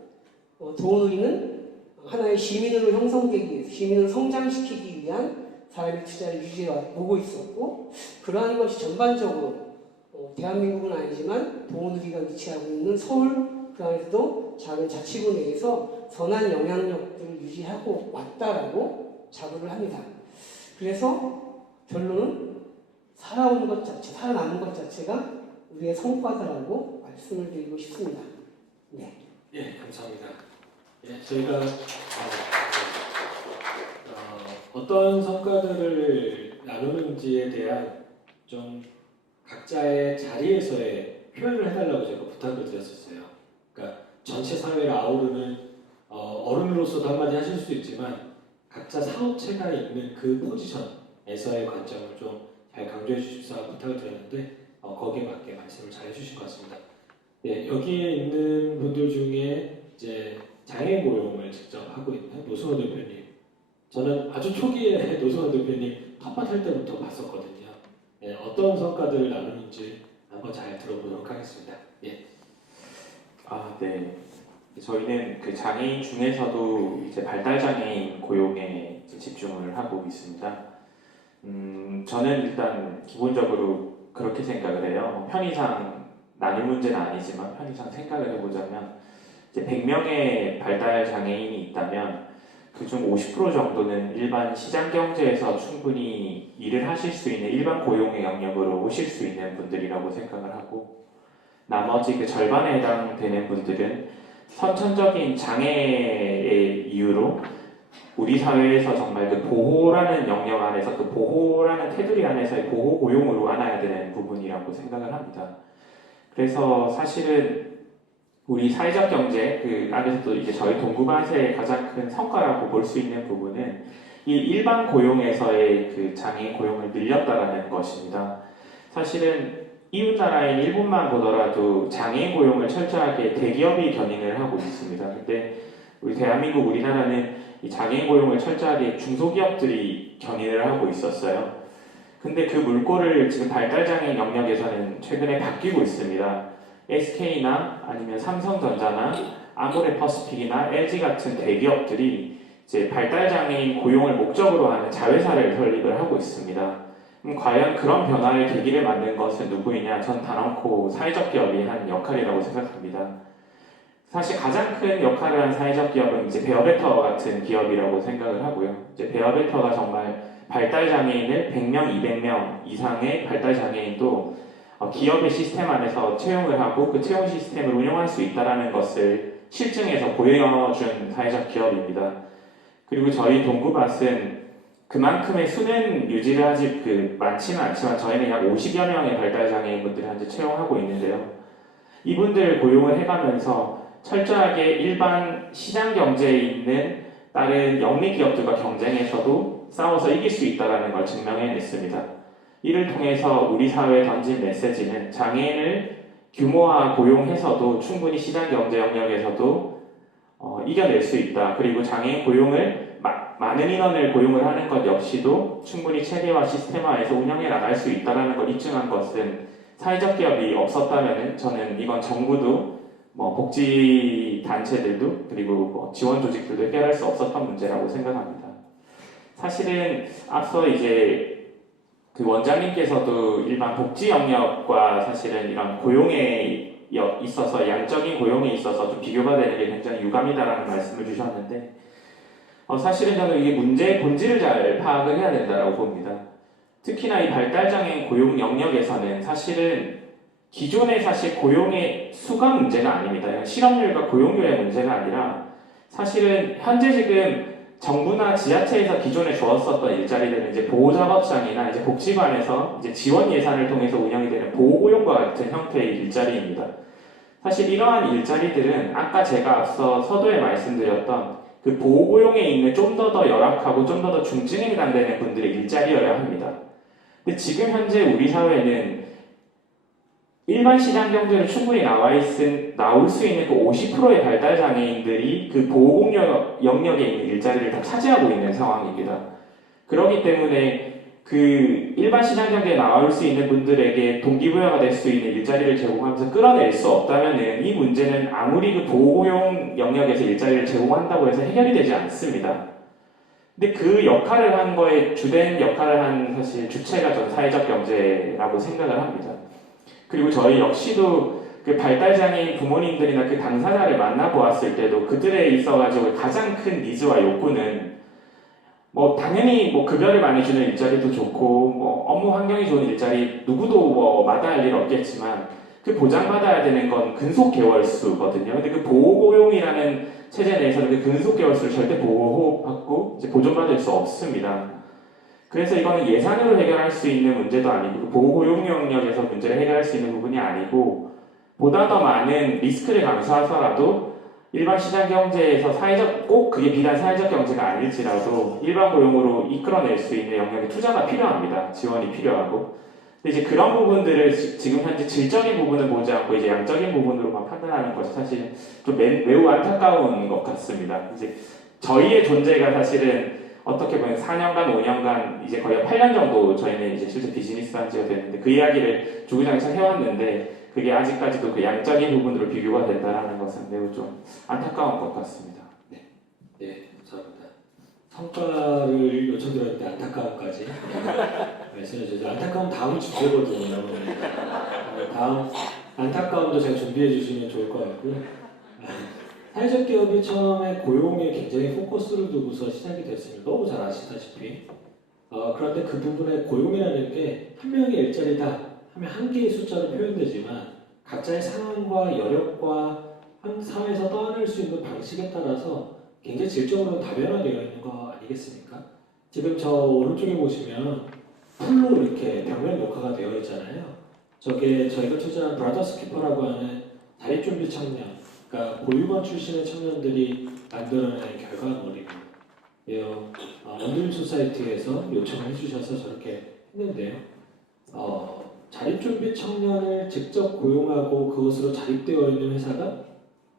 도우누리는 하나의 시민으로 형성되기 위해서 시민을 성장시키기 위한 사람의 투자를 유지해 보고 있었고 그러한 것이 전반적으로 대한민국은 아니지만 도우누리가 위치하고 있는 서울 그 안에서도 작은 자치구 내에서 선한 영향력들을 유지하고 왔다라고 자부를 합니다. 그래서 결론은 살아온 것 자체, 살아남은 것 자체가 우리의 성과다라고 말씀을 드리고 싶습니다. 네. 예, 감사합니다. 예, 저희가 어떤 성과들을 나누는지에 대한 좀 각자의 자리에서의 표현을 해달라고 제가 부탁을 드렸었어요. 그러니까 전체 사회를 아우르는 어른으로서도 한마디 하실 수 있지만 각자 사업체가 있는 그 포지션에서의 관점을 좀 잘 강조해 주십사 부탁을 드렸는데 거기에 맞게 말씀을 잘 해주신 것 같습니다. 네, 여기에 있는 분들 중에 이제 장애인 고용을 직접 하고 있는 노승호 대표님, 저는 아주 초기에 노승호 대표님 텃밭 할 때부터 봤었거든요. 네, 어떤 성과들을 나누는지 한번 잘 들어보도록 하겠습니다. 예. 네. 저희는 그 장애인 중에서도 이제 발달 장애인 고용에 이제 집중을 하고 있습니다. 저는 일단 기본적으로 그렇게 생각을 해요. 편의상 나눌 문제는 아니지만 편의상 생각을 해보자면 이제 100명의 발달 장애인이 있다면 그중 50% 정도는 일반 시장 경제에서 충분히 일을 하실 수 있는 일반 고용의 영역으로 오실 수 있는 분들이라고 생각을 하고 나머지 그 절반에 해당되는 분들은 선천적인 장애의 이유로 우리 사회에서 정말 그 보호라는 영역 안에서 그 보호라는 테두리 안에서의 보호 고용으로 안아야 되는 부분이라고 생각을 합니다. 그래서 사실은 우리 사회적 경제 그 안에서도 이제 저희 동구밭의 가장 큰 성과라고 볼 수 있는 부분은 이 일반 고용에서의 그 장애인 고용을 늘렸다라는 것입니다. 사실은 이웃 나라인 일본만 보더라도 장애인 고용을 철저하게 대기업이 견인을 하고 있습니다. 근데 우리 대한민국 우리나라는 이 장애인 고용을 철저하게 중소기업들이 견인을 하고 있었어요. 근데 그 물꼬를 지금 발달장애인 영역에서는 최근에 바뀌고 있습니다. SK나 아니면 삼성전자나 아모레퍼시픽이나 LG 같은 대기업들이 이제 발달장애인 고용을 목적으로 하는 자회사를 설립을 하고 있습니다. 과연 그런 변화의 계기를 만든 것은 누구이냐? 전 단언코 사회적 기업이 한 역할이라고 생각합니다. 사실 가장 큰 역할을 한 사회적 기업은 이제 베어베터 같은 기업이라고 생각을 하고요. 이제 베어베터가 정말 발달장애인을 100명, 200명 이상의 발달장애인도 기업의 시스템 안에서 채용을 하고 그 채용 시스템을 운영할 수 있다는 것을 실증해서 보여준 사회적 기업입니다. 그리고 저희 동구밭은 그만큼의 수는 유지를 아직 많지는 않지만 저희는 약 50여 명의 발달장애인분들을 현재 채용하고 있는데요. 이분들 고용을 해가면서 철저하게 일반 시장 경제에 있는 다른 영리 기업들과 경쟁에서도 싸워서 이길 수 있다는 걸 증명해냈습니다. 이를 통해서 우리 사회에 던진 메시지는 장애인을 규모화 고용해서도 충분히 시장 경제 영역에서도 이겨낼 수 있다. 그리고 장애인 고용을 많은 인원을 고용을 하는 것 역시도 충분히 체계화 시스템화해서 운영해 나갈 수 있다는 걸 입증한 것은 사회적 기업이 없었다면 저는 이건 정부도 뭐 복지 단체들도 그리고 뭐 지원 조직들도 해결할 수 없었던 문제라고 생각합니다. 사실은 앞서 이제 그 원장님께서도 일반 복지 영역과 사실은 이런 고용에 있어서 양적인 고용에 있어서 좀 비교가 되는 게 굉장히 유감이다라는 말씀을 주셨는데 사실은 저는 이게 문제의 본질을 잘 파악을 해야 된다고 봅니다. 특히나 이 발달장애인 고용 영역에서는 사실은 기존의 사실 고용의 수가 문제가 아닙니다. 이건 실업률과 고용률의 문제가 아니라 사실은 현재 지금 정부나 지자체에서 기존에 주었었던 일자리들은 이제 보호작업장이나 이제 복지관에서 이제 지원 예산을 통해서 운영이 되는 보호고용과 같은 형태의 일자리입니다. 사실 이러한 일자리들은 아까 제가 앞서 서두에 말씀드렸던 그 보호고용에 있는 좀 더 열악하고 좀 더 중증에 해당되는 분들의 일자리여야 합니다. 근데 지금 현재 우리 사회는 일반 시장 경제로 충분히 나올 수 있는 그 50%의 발달 장애인들이 그 보호공 영역에 있는 일자리를 다 차지하고 있는 상황입니다. 그렇기 때문에 그 일반 시장 경제에 나올 수 있는 분들에게 동기부여가 될 수 있는 일자리를 제공하면서 끌어낼 수 없다면은 이 문제는 아무리 그 보호고용 영역에서 일자리를 제공한다고 해서 해결이 되지 않습니다. 근데 그 역할을 한 거에 주된 역할을 한 사실 주체가 전 사회적 경제라고 생각을 합니다. 그리고 저희 역시도 그 발달장애인 부모님들이나 그 당사자를 만나보았을 때도 그들에 있어가지고 가장 큰 니즈와 욕구는 뭐 당연히 뭐 급여를 많이 주는 일자리도 좋고 뭐 업무 환경이 좋은 일자리 누구도 뭐 마다할 일 없겠지만 그 보장받아야 되는 건 근속 개월수거든요. 근데 그 보호고용이라는 체제 내에서는 그 근속 개월수를 절대 보호받고 이제 보존받을 수 없습니다. 그래서 이거는 예산으로 해결할 수 있는 문제도 아니고 보호고용 영역에서 문제를 해결할 수 있는 부분이 아니고 보다 더 많은 리스크를 감수하더라도 일반 시장 경제에서 꼭 그게 비단 사회적 경제가 아닐지라도 일반 고용으로 이끌어낼 수 있는 영역에 투자가 필요합니다. 지원이 필요하고. 근데 이제 그런 부분들을 지금 현재 질적인 부분을 보지 않고 이제 양적인 부분으로만 판단하는 것이 사실 좀 매우 안타까운 것 같습니다. 이제 저희의 존재가 사실은 어떻게 보면 4년간, 5년간, 이제 거의 8년 정도 저희는 이제 실제 비즈니스 한 지가 됐는데 그 이야기를 주구장창 해왔는데 그게 아직까지도 그 양적인 부분으로 비교가 된다는 것은 매우 좀 안타까운 것 같습니다. 네, 감사합니다. 성과를 요청드렸는데 안타까움까지 말씀해 주셔서 안타까움 다음 주제거든요. 다음 안타까움도 제가 준비해 주시면 좋을 것 같고요. 사회적 기업이 처음에 고용에 굉장히 포커스를 두고서 시작이 됐습니다. 너무 잘 아시다시피. 그런데 그 부분에 고용이라는 게 한 명의 일자리다 하면 한 개의 숫자로 표현되지만 각자의 상황과 여력과 한 사회에서 떠안을 수 있는 방식에 따라서 굉장히 질적으로 다변화되어 있는 거 아니겠습니까? 지금 저 오른쪽에 보시면 풀로 이렇게 벽면 녹화가 되어 있잖아요. 저게 저희가 투자한 브라더스 키퍼라고 하는 자립준비 청년, 그러니까 보육원 출신의 청년들이 만들어낸 결과물입니다. 언드림 소사이티에서 요청을 해주셔서 저렇게 했는데요. 자립준비 청년을 직접 고용하고 그것으로 자립되어 있는 회사가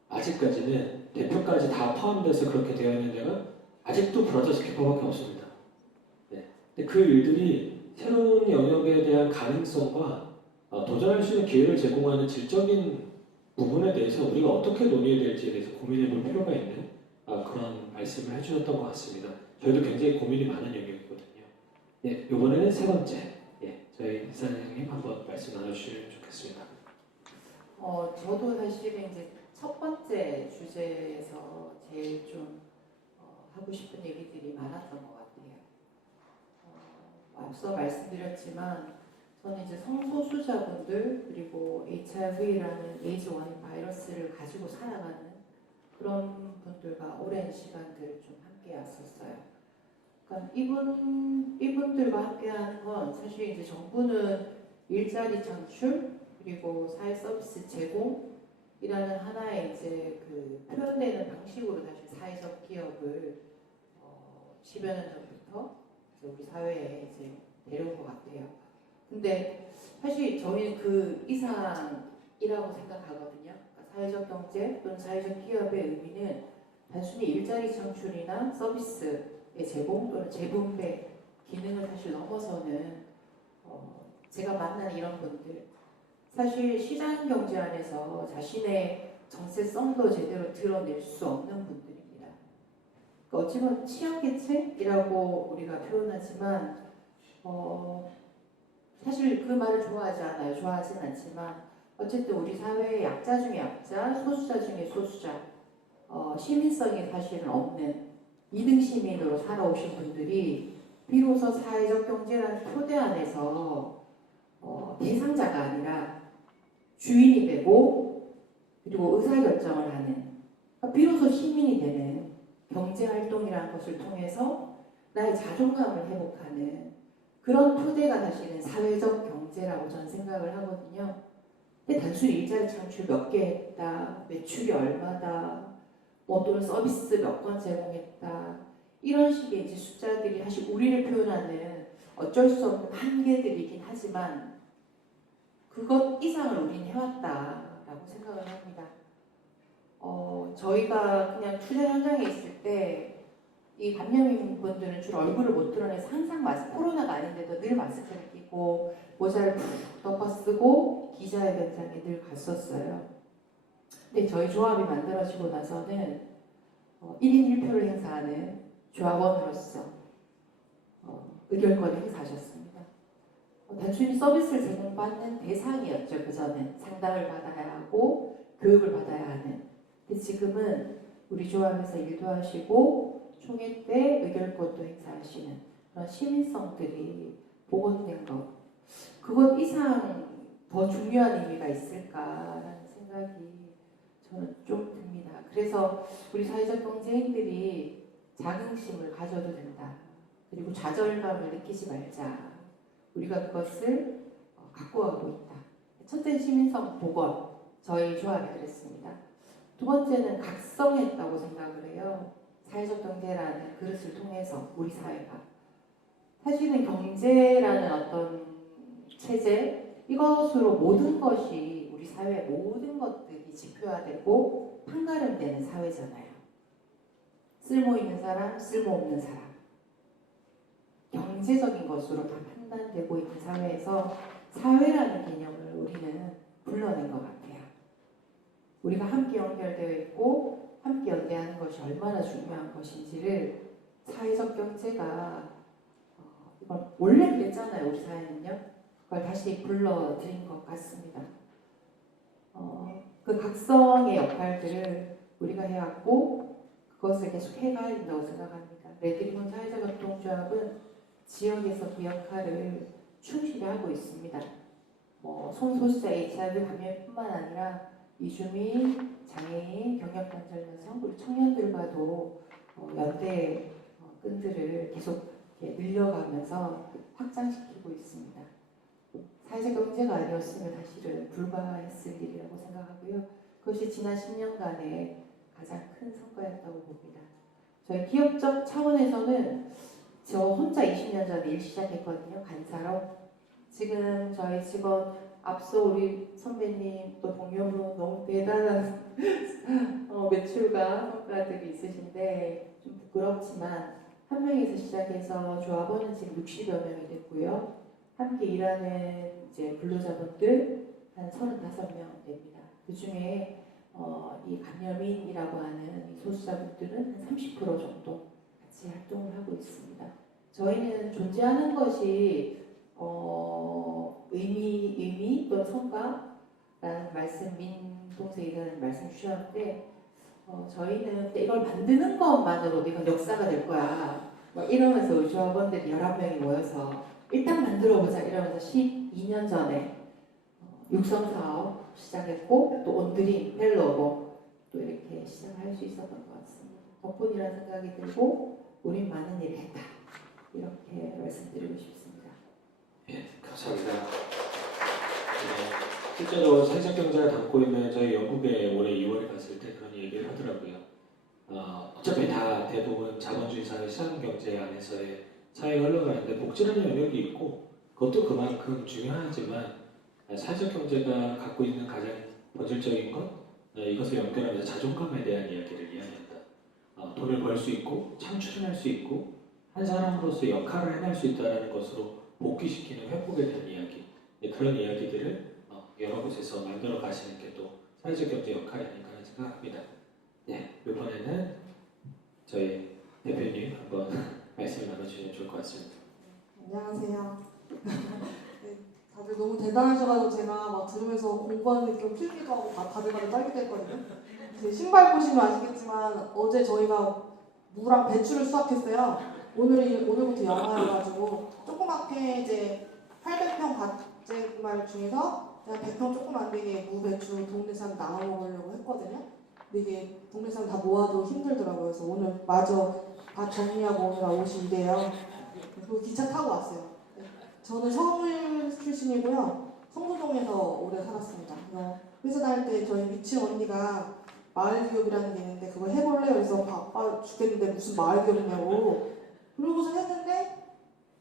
아직까지는 대표까지 다 포함돼서 그렇게 되어 있는 데가 아직도 브라더스 키퍼밖에 없습니다. 네. 근데 그 일들이 새로운 영역에 대한 가능성과 도전할 수 있는 기회를 제공하는 질적인 부분에 대해서 우리가 어떻게 논의해야 될지에 대해서 고민해 볼 필요가 있는 그런 말씀을 해주셨던 것 같습니다. 저희도 굉장히 고민이 많은 영역이거든요. 네, 이번에는 세 번째, 저희 이사장님 한번 말씀 나눠주시면 좋겠습니다. 저도 사실은 이제 첫 번째 주제에서 제일 좀 하고 싶은 얘기들이 많았던 것 같아요. 앞서 말씀드렸지만 저는 이제 성소수자분들 그리고 HIV라는 에이즈 원인 바이러스를 가지고 살아가는 그런 분들과 오랜 시간들을 좀 함께 왔었어요. 그러니까 이분들과 함께하는 건 사실 이제 정부는 일자리 창출 그리고 사회 서비스 제공이라는 하나의 이제 그 표현되는 방식으로 사실 사회적 기업을 10여 년 전부터 우리 사회에 이제 데려온 것 같아요. 근데 사실 저희는 그 이상이라고 생각하거든요. 그러니까 사회적 경제 또는 사회적 기업의 의미는 단순히 일자리 창출이나 서비스 제공 또는 재분배 기능을 사실 넘어서는 제가 만난 이런 분들 사실 시장 경제 안에서 자신의 정체성도 제대로 드러낼 수 없는 분들입니다. 그러니까 어찌 보면 취약계층이라고 우리가 표현하지만 사실 그 말을 좋아하지 않아요. 좋아하진 않지만 어쨌든 우리 사회의 약자 중에 약자, 소수자 중에 소수자, 시민성이 사실은 없는 2등 시민으로 살아오신 분들이 비로소 사회적 경제라는 토대 안에서 대상자가 아니라 주인이 되고 그리고 의사결정을 하는 비로소 시민이 되는 경제활동이라는 것을 통해서 나의 자존감을 회복하는 그런 토대가 사실은 사회적 경제라고 저는 생각을 하거든요. 근데 단순히 일자리 창출 몇 개 했다, 매출이 얼마다, 또는 서비스 몇 건 제공했다 이런 식의 이제 숫자들이 사실 우리를 표현하는 어쩔 수 없는 한계들이긴 하지만 그것 이상을 우리는 해왔다라고 생각을 합니다. 저희가 그냥 투자 현장에 있을 때 이 감염인 분들은 주로 얼굴을 못 드러내서 항상 코로나가 아닌데도 늘 마스크를 끼고 모자를 푹 덮어 쓰고 기자회견장에 늘 갔었어요. 근데 저희 조합이 만들어지고 나서는 1인 1표를 행사하는 조합원으로서 의결권을 행사하셨습니다. 단순히 서비스를 제공받는 대상이었죠. 그전엔 상담을 받아야 하고 교육을 받아야 하는. 근데 지금은 우리 조합에서 일도 하시고 총회 때 의결권도 행사하시는 그런 시민성들이 복원된 것. 그것 이상 더 중요한 의미가 있을까라는 생각이 저는 좀 듭니다. 그래서 우리 사회적 경제인들이 자긍심을 가져도 된다. 그리고 좌절감을 느끼지 말자. 우리가 그것을 갖고 가고 있다. 첫째 시민성 복원. 저희 조합이 그랬습니다. 두 번째는 각성했다고 생각을 해요. 사회적 경제라는 그릇을 통해서 우리 사회가. 사실은 경제라는 어떤 체제, 이것으로 모든 것이 우리 사회의 모든 것들이 지표화되고 판가름되는 사회잖아요. 쓸모있는 사람, 쓸모없는 사람. 경제적인 것으로 다 판단되고 있는 사회에서 사회라는 개념을 우리는 불러낸 것 같아요. 우리가 함께 연결되어 있고 함께 연대하는 것이 얼마나 중요한 것인지를 사회적 경제가 이건 원래 그랬잖아요. 우리 사회는요. 그걸 다시 불러들인 것 같습니다. 그 각성의 역할들을 우리가 해왔고 그것을 계속 해가야 된다고 생각합니다. 레드리본 사회적 협동조합은 지역에서 그 역할을 충실히 하고 있습니다. 성소수자 HIV 감염뿐만 아니라 이주민, 장애인, 경력단절면성 그리고 청년들과도 연대 끈들을 계속 늘려가면서 확장시키고 있습니다. 사회적 경제가 아니었으면 사실은 불가했을 일이라고 생각하고요. 그것이 지난 10년간의 가장 큰 성과였다고 봅니다. 저희 기업적 차원에서는 저 혼자 20년 전에 일 시작했거든요. 간사로. 지금 저희 직원 앞서 우리 선배님 또 동료분 너무 대단한 매출과 성과들이 있으신데 좀 부끄럽지만 한 명에서 시작해서 조합원은 지금 60여 명이 됐고요. 함께 일하는 이제 근로자분들 한 35명 됩니다. 그 중에 이 감염인이라고 하는 이 소수자분들은 한 30% 정도 같이 활동을 하고 있습니다. 저희는 존재하는 것이 의미 또는 성과라는 말씀 민동생이라는 말씀 주셨는데 저희는 이걸 만드는 것만으로도 이건 역사가 될 거야 막 이러면서 우리 조합원들이 11명이 모여서 일단 만들어보자 이러면서 12년 전에 육성사업 시작했고 또 온드림 펠로고 또 이렇게 시작할 수 있었던 것 같습니다. 덕분이라는 생각이 들고 우린 많은 일을 했다 이렇게 말씀드리고 싶습니다. 예, 감사합니다. 실제로 사회적 경제가 담고 있는 저희 영국에 올해 2월에 갔을 때 그런 얘기를 하더라고요. 어차피 다 대부분 자본주의 사회 시장 경제 안에서의 사회가 흘러가는데 복지라는 영역이 있고 그것도 그만큼 중요하지만 사회적 경제가 갖고 있는 가장 본질적인 것 이것을 연결하면서 자존감에 대한 이야기를 이야기한다. 돈을 벌 수 있고 창출을 할 수 있고 한 사람으로서 역할을 해낼 수 있다는 것으로 복귀시키는 회복에 대한 이야기, 그런 이야기들을 여러 곳에서 만들어 가시는 게 또 사회적 경제 역할이 아닌가 하는 생각합니다. 네, 이번에는 저희 대표님 한번 말씀을 나눠주시면 좋을 것 같습니다. 안녕하세요. 네, 다들 너무 대단하셔가지고 제가 막 들으면서 공부하는 게 좀 필기도 하고 바들바들 떨기도 했거든요. 제 신발 보시면 아시겠지만 어제 저희가 무랑 배추를 수확했어요. 오늘부터 영화여가지고 조그맣게 이제 800평 밭제말 중에서 그냥 100평 조그만 데게 무, 배추, 동네산 나눠 먹으려고 했거든요. 근데 이게 동네산 다 모아도 힘들더라고요. 그래서 오늘 마저 밭 정리하고 오느라 옷이 이래요. 그리고 기차 타고 왔어요. 네. 저는 서울 출신이고요. 성수동에서 오래 살았습니다. 회사 다닐 때 저희 미친 언니가 마을 기업이라는 게 있는데 그걸 해볼래? 그래서 바빠 죽겠는데 무슨 마을 기업이냐고. 그러고서 했는데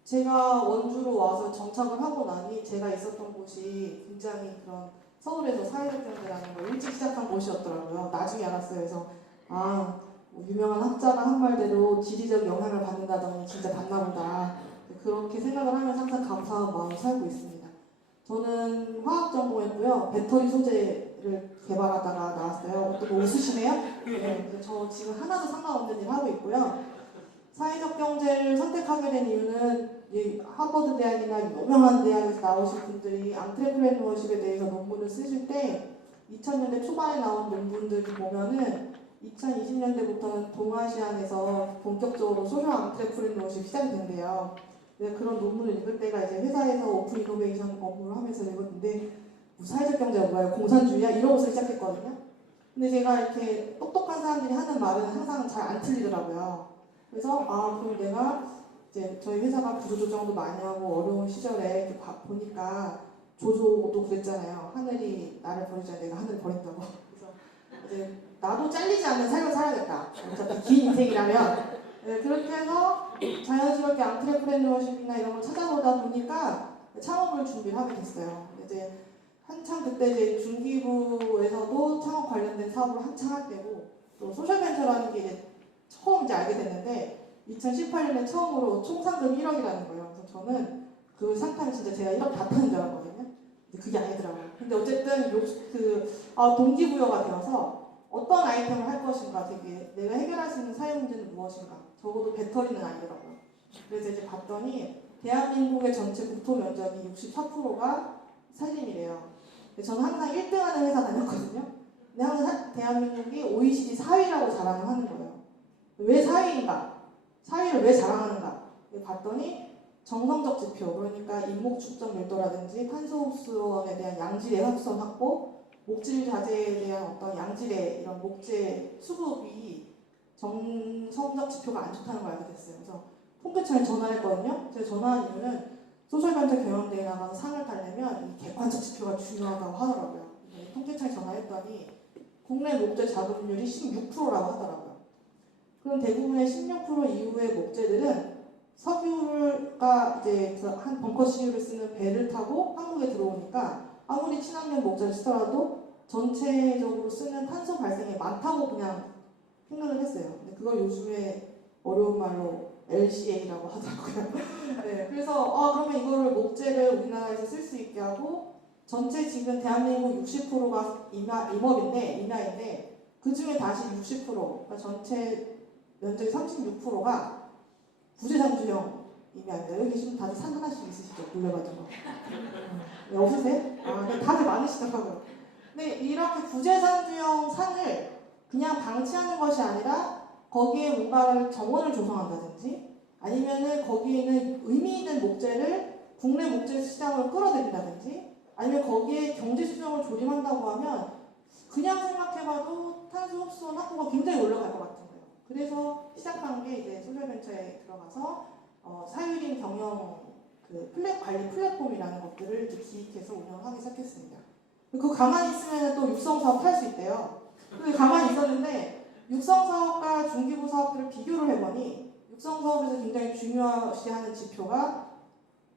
제가 원주로 와서 정착을 하고 나니 제가 있었던 곳이 굉장히 그런 서울에서 사회적 경제라는 걸 일찍 시작한 곳이었더라고요. 나중에 알았어요. 그래서 뭐 유명한 학자가 한 말대로 지리적 영향을 받는다더니 진짜 받나 보다. 그렇게 생각을 하면서 항상 감사한 마음을 살고 있습니다. 저는 화학 전공했고요. 배터리 소재를 개발하다가 나왔어요. 어떤 거 웃으시네요? 네, 저 지금 하나도 상관없는 일 하고 있고요. 사회적 경제를 선택하게 된 이유는 이 하버드 대학이나 유명한 대학에서 나오신 분들이 앙트레프레너십에 대해서 논문을 쓰실 때 2000년대 초반에 나온 논문들을 보면은 2020년대부터는 동아시안에서 본격적으로 소셜 앙트레프레너십이 시작이 된대요. 그런 논문을 읽을 때가 이제 회사에서 오픈 이노베이션 업무를 하면서 읽었는데 뭐 사회적 경제가 뭐야? 공산주의야? 이러고서 시작했거든요. 근데 제가 이렇게 똑똑한 사람들이 하는 말은 항상 잘 안 틀리더라고요. 그래서 그럼 내가 이제 저희 회사가 구조조정도 많이 하고 어려운 시절에 이렇게 보니까 조조도 그랬잖아요. 하늘이 나를 버리자 내가 하늘을 버린다고. 그래서 이제 나도 잘리지 않는 삶을 살아야겠다. 어차피 긴 인생이라면. 네, 그렇게 해서 자연스럽게 앙트레프레너십이나 이런 걸 찾아보다 보니까 창업을 준비를 하게 됐어요. 이제 한창 그때 이제 중기부에서도 창업 관련된 사업을 한창 할 때고 또 소셜벤처라는 게 이제 처음 이제 알게 됐는데 2018년에 처음으로 총 상금 1억이라는 거예요. 그래서 저는 그 상탄 진짜 제가 1억 다 타는 줄 알았거든요. 근데 그게 아니더라고요. 근데 어쨌든 동기부여가 되어서 어떤 아이템을 할 것인가, 되게 내가 해결할 수 있는 사회 문제는 무엇인가. 적어도 배터리는 아니더라고요. 그래서 이제 봤더니 대한민국의 전체 국토 면적이 64%가 산림이래요. 저는 항상 1등하는 회사 다녔거든요. 근데 항상 대한민국이 OECD 4위라고 자랑을 하는 거예요. 왜 4위인가? 4위를 왜 자랑하는가? 봤더니 정성적 지표, 그러니까 인목 축적 밀도라든지 탄소 흡수원에 대한 양질의 합선 확보, 목질 자재에 대한 어떤 양질의 이런 목재 수급이 정성적 지표가 안 좋다는 걸 알게 됐어요. 그래서 통계청에 전화를 했거든요. 제가 전화한 이유는 소셜벤처 경영대회에 나가서 상을 타려면 이 객관적 지표가 중요하다고 하더라고요. 통계청에 전화했더니 국내 목재 자급률이 16%라고 하더라고요. 그럼 대부분의 16% 이후의 목재들은 석유가 이제 한 벙커 CU를 쓰는 배를 타고 한국에 들어오니까 아무리 친환경 목재를 쓰더라도 전체적으로 쓰는 탄소 발생이 많다고 그냥 생각을 했어요. 근데 그걸 요즘에 어려운 말로 LCA라고 하더라고요. 네, 그래서 그러면 이거를 목재를 우리나라에서 쓸 수 있게 하고 전체 지금 대한민국 60%가 임야인데 그 중에 다시 60%, 그러니까 전체 면적의 36%가 부재산주형 임야입니다. 여기 계시면 다들 산 하나씩 있으시죠? 물려가지고. 네, 없으세요? 다들 많으시더라고요. 근데 이렇게 부재산주형 산을 그냥 방치하는 것이 아니라 거기에 뭔가를 정원을 조성한다든지 아니면은 거기에는 의미 있는 목재를 국내 목재 시장으로 끌어들인다든지 아니면 거기에 경제 수정을 조림한다고 하면 그냥 생각해봐도 탄소 흡수원 확보가 굉장히 올라갈 것 같은 거예요. 그래서 시작한 게 이제 소셜벤처에 들어가서 사유림 경영 관리 플랫폼이라는 것들을 이제 기획해서 운영하기 시작했습니다. 그 가만히 있으면 또 육성 사업 할 수 있대요. 근데 가만히 있었는데 육성 사업과 중기부 사업들을 비교를 해보니 육성 사업에서 굉장히 중요시하는 지표가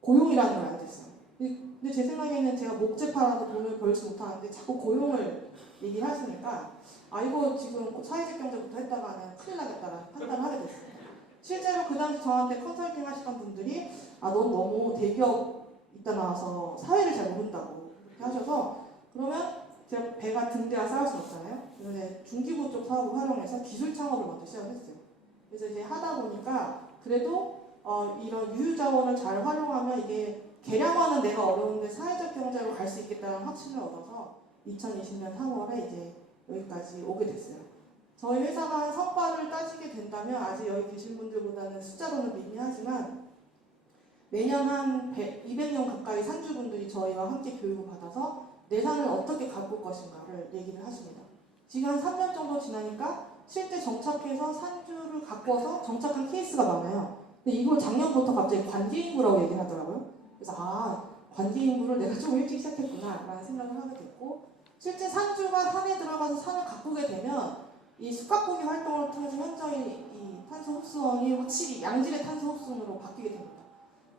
고용이라는 걸 알게 됐어요. 근데 제 생각에는 제가 목재 팔아도 돈을 벌지 못하는데 자꾸 고용을 얘기를 하시니까 이거 지금 사회적 경제부터 했다가는 큰일 나겠다라는 판단을 하게 됐습니다. 실제로 그 당시 저한테 컨설팅 하시던 분들이 넌 너무 대기업 있다 나와서 사회를 잘 모른다고 그렇게 하셔서 그러면 제가 배가 등대와 쌓을 수 없잖아요. 그래서 이제 중기부 쪽 사업을 활용해서 기술 창업을 먼저 시작을 했어요. 그래서 이제 하다 보니까 그래도 이런 유유자원을 잘 활용하면 이게 개량화는 내가 어려운데 사회적 경제로 갈 수 있겠다는 확신을 얻어서 2020년 3월에 이제 여기까지 오게 됐어요. 저희 회사가 성과를 따지게 된다면 아직 여기 계신 분들보다는 숫자로는 미미하지만 매년 한 200명 가까이 산주분들이 저희와 함께 교육을 받아서 내 산을 어떻게 가꿀 것인가를 얘기를 하십니다. 지금 한 3년 정도 지나니까 실제 정착해서 산주를 가꿔서 정착한 케이스가 많아요. 근데 이걸 작년부터 갑자기 관계인구라고 얘기를 하더라고요. 그래서 관계인구를 내가 좀 일찍 시작했구나 라는 생각을 하게 됐고 실제 산주가 산에 들어가서 산을 가꾸게 되면 이 숲가꾸기 활동을 통해서 현저히 이 탄소 흡수원이 확실히 양질의 탄소 흡수원으로 바뀌게 됩니다.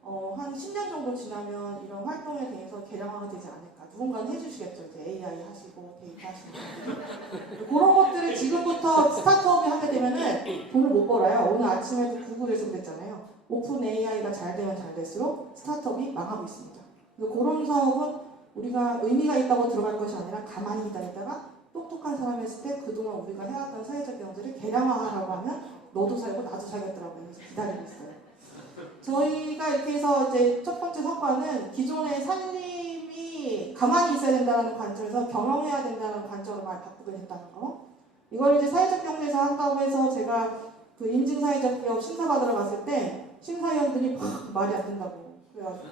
한 10년 정도 지나면 이런 활동에 대해서 개량화가 되지 않을까. 누군가는 해주시겠죠. 이제 AI 하시고 데이터 하시는 분들. 그런 것들을 지금부터 스타트업이 하게 되면은 돈을 못 벌어요. 오늘 아침에도 구글에서 그랬잖아요. 오픈 AI가 잘 되면 잘 될수록 스타트업이 망하고 있습니다. 그래서 그런 사업은 우리가 의미가 있다고 들어갈 것이 아니라 가만히 기다리다가 똑똑한 사람이 있을 때 그동안 우리가 해왔던 사회적 경제를 개량화하라고 하면 너도 살고 나도 살겠더라고요. 그래서 기다리고 있어요. 저희가 이렇게 해서 이제 첫 번째 성과는 기존의 산림이 가만히 있어야 된다는 관점에서 경영해야 된다는 관점을 많이 바꾸게 됐다는 거. 이걸 이제 사회적 경제에서 한다고 해서 제가 그 인증 사회적 기업 심사받으러 갔을 때 심사위원들이 막 말이 안 된다고 그래가지고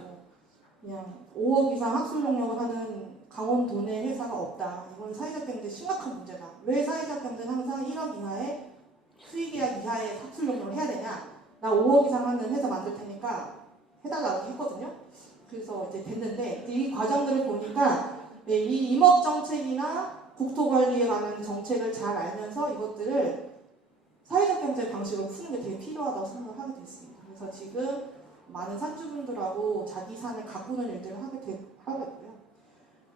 그냥 5억 이상 학술 용역을 하는 강원도 내 회사가 없다. 이건 사회적 경제 심각한 문제다. 왜 사회적 경제는 항상 1억 이하의 수익계약 이하의 학술 용역을 해야 되냐? 나 5억 이상 하는 회사 만들 테니까 해달라고 했거든요. 그래서 이제 됐는데 이 과정들을 보니까 이 임업 정책이나 국토관리에 관한 정책을 잘 알면서 이것들을 사회적 경제 방식으로 푸는 게 되게 필요하다고 생각을 하게 됐습니다. 그래서 지금 많은 산주분들하고 자기 산을 가꾸는 일들을 하고 있고요.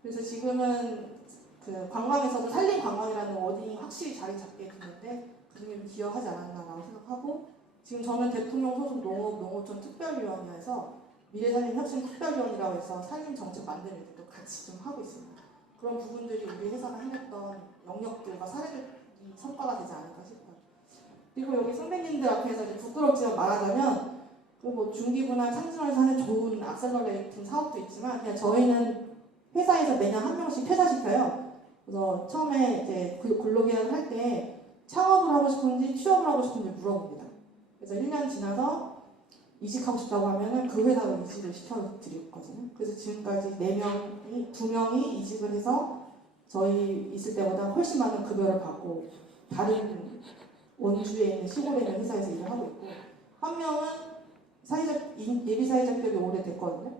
그래서 지금은 그 관광에서도 산림 관광이라는 워딩이 확실히 자리 잡게 됐는데 그중에 기여하지 않았나라고 생각하고 지금 저는 대통령 소속 농어촌 특별위원회에서 미래산림혁신특별위원이라고 해서 산림 정책 만드는 일도 같이 좀 하고 있습니다. 그런 부분들이 우리 회사가 해냈던 영역들과 사례들이 성과가 되지 않을까 싶어요. 그리고 여기 선배님들 앞에서 이제 부끄럽지만 말하자면 뭐 중기부나 창진원에서 하는 좋은 악셀러레이팅 사업도 있지만 그냥 저희는 회사에서 매년 한 명씩 퇴사시켜요. 그래서 처음에 이제 근로계약을 할 때 창업을 하고 싶은지 취업을 하고 싶은지 물어봅니다. 그래서 1년 지나서 이직하고 싶다고 하면은 그 회사로 이직을 시켜드렸거든요. 그래서 지금까지 2명이 이직을 해서 저희 있을 때보다 훨씬 많은 급여를 받고 다른 원주에 있는 시골에 있는 회사에서 일을 하고 있고 한 명은 예비사회적 기업이 오래됐거든요.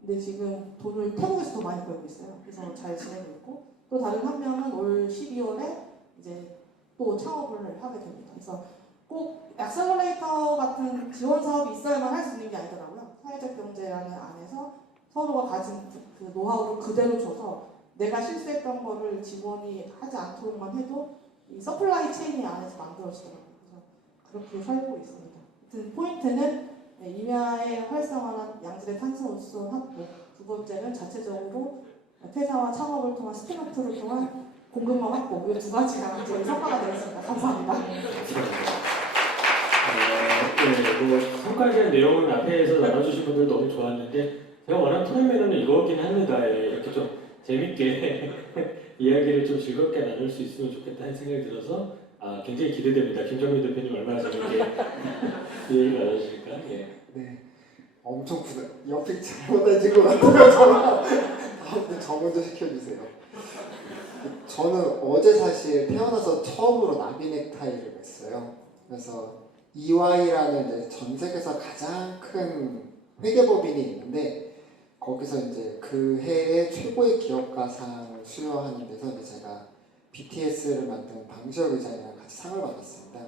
근데 지금 돈을 태국에서 더 많이 벌고 있어요. 그래서 잘 지내고 있고 또 다른 한 명은 올 12월에 이제 또 창업을 하게 됩니다. 그래서 꼭 액셀러레이터 같은 지원 사업이 있어야만 할 수 있는 게 아니더라고요. 사회적 경제라는 안에서 서로가 가진 그 노하우를 그대로 줘서 내가 실수했던 거를 직원이 하지 않도록만 해도 이 서플라이 체인이 안에서 만들어지더라고요. 그래서 그렇게 살고 있습니다. 포인트는 임야의 활성화나 양질의 탄소 흡수 확보, 두 번째는 자체적으로 퇴사와 창업을 통한 스피노프를 통한 공급망 확보, 이 두 가지가 저희 성과가 되었습니다. 감사합니다. 뭐 성과에 대한 내용은 앞에서 나눠주신 분들 너무 좋았는데 제가 원하는 토론 매너는 이거긴 합니다. 이렇게 좀 재밌게 이야기를 좀 즐겁게 나눌 수 있으면 좋겠다는 생각이 들어서 굉장히 기대됩니다. 김정민 대표님 얼마나 재밌게 이야기 나눠주실까? 예. 네, 엄청 옆에 잘못해진 것 같아요. 다음에 저 먼저 시켜주세요. 저는 어제 사실 태어나서 처음으로 나비 넥타이를 맸어요. 그래서 EY라는 이제 전 세계에서 가장 큰 회계법인이 있는데 거기서 이제 그 해의 최고의 기업가상을 수여하는 데서 이제 제가 BTS를 만든 방시혁 의장이랑 같이 상을 받았습니다.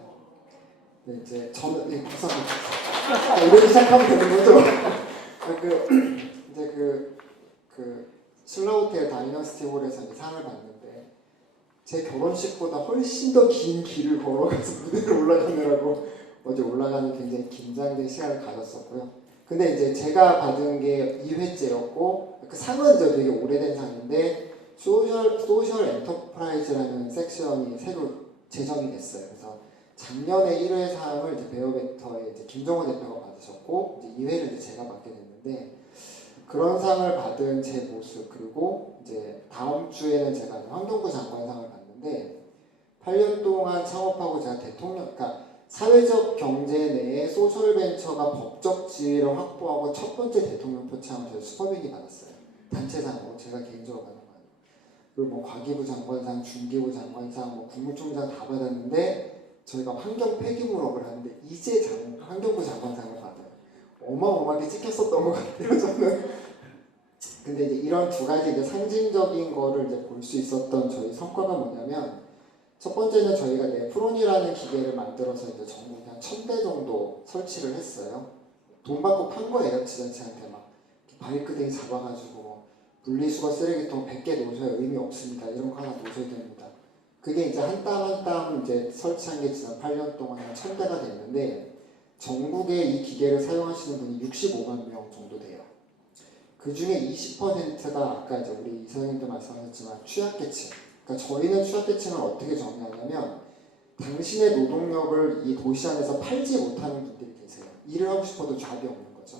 근데 이제 저는 감사합니다. 이렇게 시작하면 되는 거죠? 이제 그 신라호텔 다이너스티 홀에서 이제 상을 받는데 제 결혼식보다 훨씬 더 긴 길을 걸어가서 무대를 올라가느라고 어제 올라가는 굉장히 긴장된 시간을 가졌었고요. 근데 이제 제가 받은 게 2회째였고 그 상은 이제 되게 오래된 상인데 소셜 엔터프라이즈라는 섹션이 새로 제정이 됐어요. 그래서 작년에 1회 상을 이제 베어베터의 이제 김정호 대표가 받으셨고 이제 2회를 이제 제가 받게 됐는데 그런 상을 받은 제 모습 그리고 이제 다음 주에는 제가 환경부 장관상을 받는데 8년 동안 창업하고 제가 그러니까 사회적 경제 내에 소셜벤처가 법적 지위를 확보하고 첫 번째 대통령 표창을 저희 슈퍼빈이 받았어요. 단체상으로 제가 개인적으로 받은 거 아니에요. 그리고 뭐 과기부 장관상, 중기부 장관상, 뭐 국무총장 다 받았는데 저희가 환경 폐기물업을 하는데 이제 환경부 장관상을 받아요. 어마어마하게 찍혔었던 것 같아요, 저는. 근데 이제 이런 두 가지 이제 상징적인 거를 이제 볼 수 있었던 저희 성과가 뭐냐면 첫 번째는 저희가 네프론이라는 기계를 만들어서 이제 전국에 한 1000대 정도 설치를 했어요. 돈 받고 판 거예요, 지자체한테 막. 바이크댕이 잡아가지고 뭐 분리수거 쓰레기통 100개 놓으셔야 의미 없습니다. 이런 거 하나 놓으셔야 됩니다. 그게 이제 한 땀 한 땀 이제 설치한 게 지난 8년 동안 한 1000대가 됐는데 전국에 이 기계를 사용하시는 분이 65만 명 정도 돼요. 그 중에 20%가 아까 이제 우리 이사장님도 말씀하셨지만 취약계층. 그러니까 저희는 취약계층을 어떻게 정의하냐면 당신의 노동력을 이 도시 안에서 팔지 못하는 분들이 계세요. 일을 하고 싶어도 잡이 없는 거죠.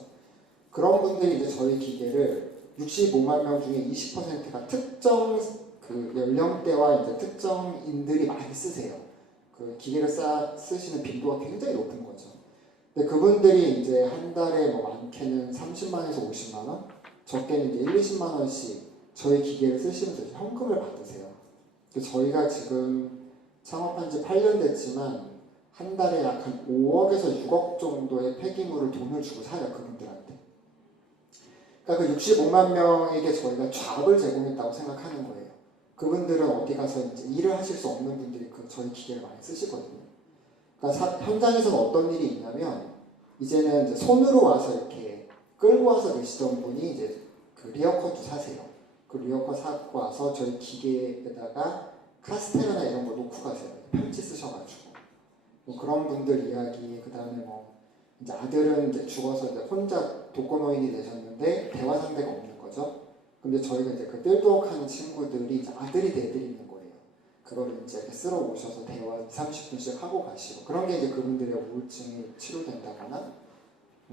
그런 분들이 이제 저희 기계를 65만 명 중에 20%가 특정 그 연령대와 이제 특정인들이 많이 쓰세요. 그 기계를 쓰시는 빈도가 굉장히 높은 거죠. 근데 그분들이 이제 한 달에 뭐 많게는 30만에서 50만 원, 적게는 이제 1, 20만 원씩 저희 기계를 쓰시면서 현금을 받으세요. 저희가 지금 창업한 지 8년 됐지만 한 달에 약 한 5억에서 6억 정도의 폐기물을 돈을 주고 사요, 그분들한테. 그러니까 그 65만 명에게 저희가 잡을 제공했다고 생각하는 거예요. 그분들은 어디 가서 이제 일을 하실 수 없는 분들이 그 저희 기계를 많이 쓰시거든요. 그러니까 현장에서는 어떤 일이 있냐면 이제는 이제 손으로 와서 이렇게 끌고 와서 계시던 분이 이제 그 리어컷도 사세요. 그 리어컷 사고 와서 저희 기계에다가 카스테라나 이런 거 놓고 가세요. 편지 쓰셔가지고. 뭐 그런 분들 이야기, 그 다음에 뭐 이제 아들은 이제 죽어서 이제 혼자 독거노인이 되셨는데 대화 상대가 없는 거죠. 근데 저희가 이제 그 뜰도어하는 친구들이 이제 아들이 돼드리는 거예요. 그거를 이제 이렇게 쓸어 오셔서 대화 30분씩 하고 가시고 그런 게 이제 그분들의 우울증이 치료된다거나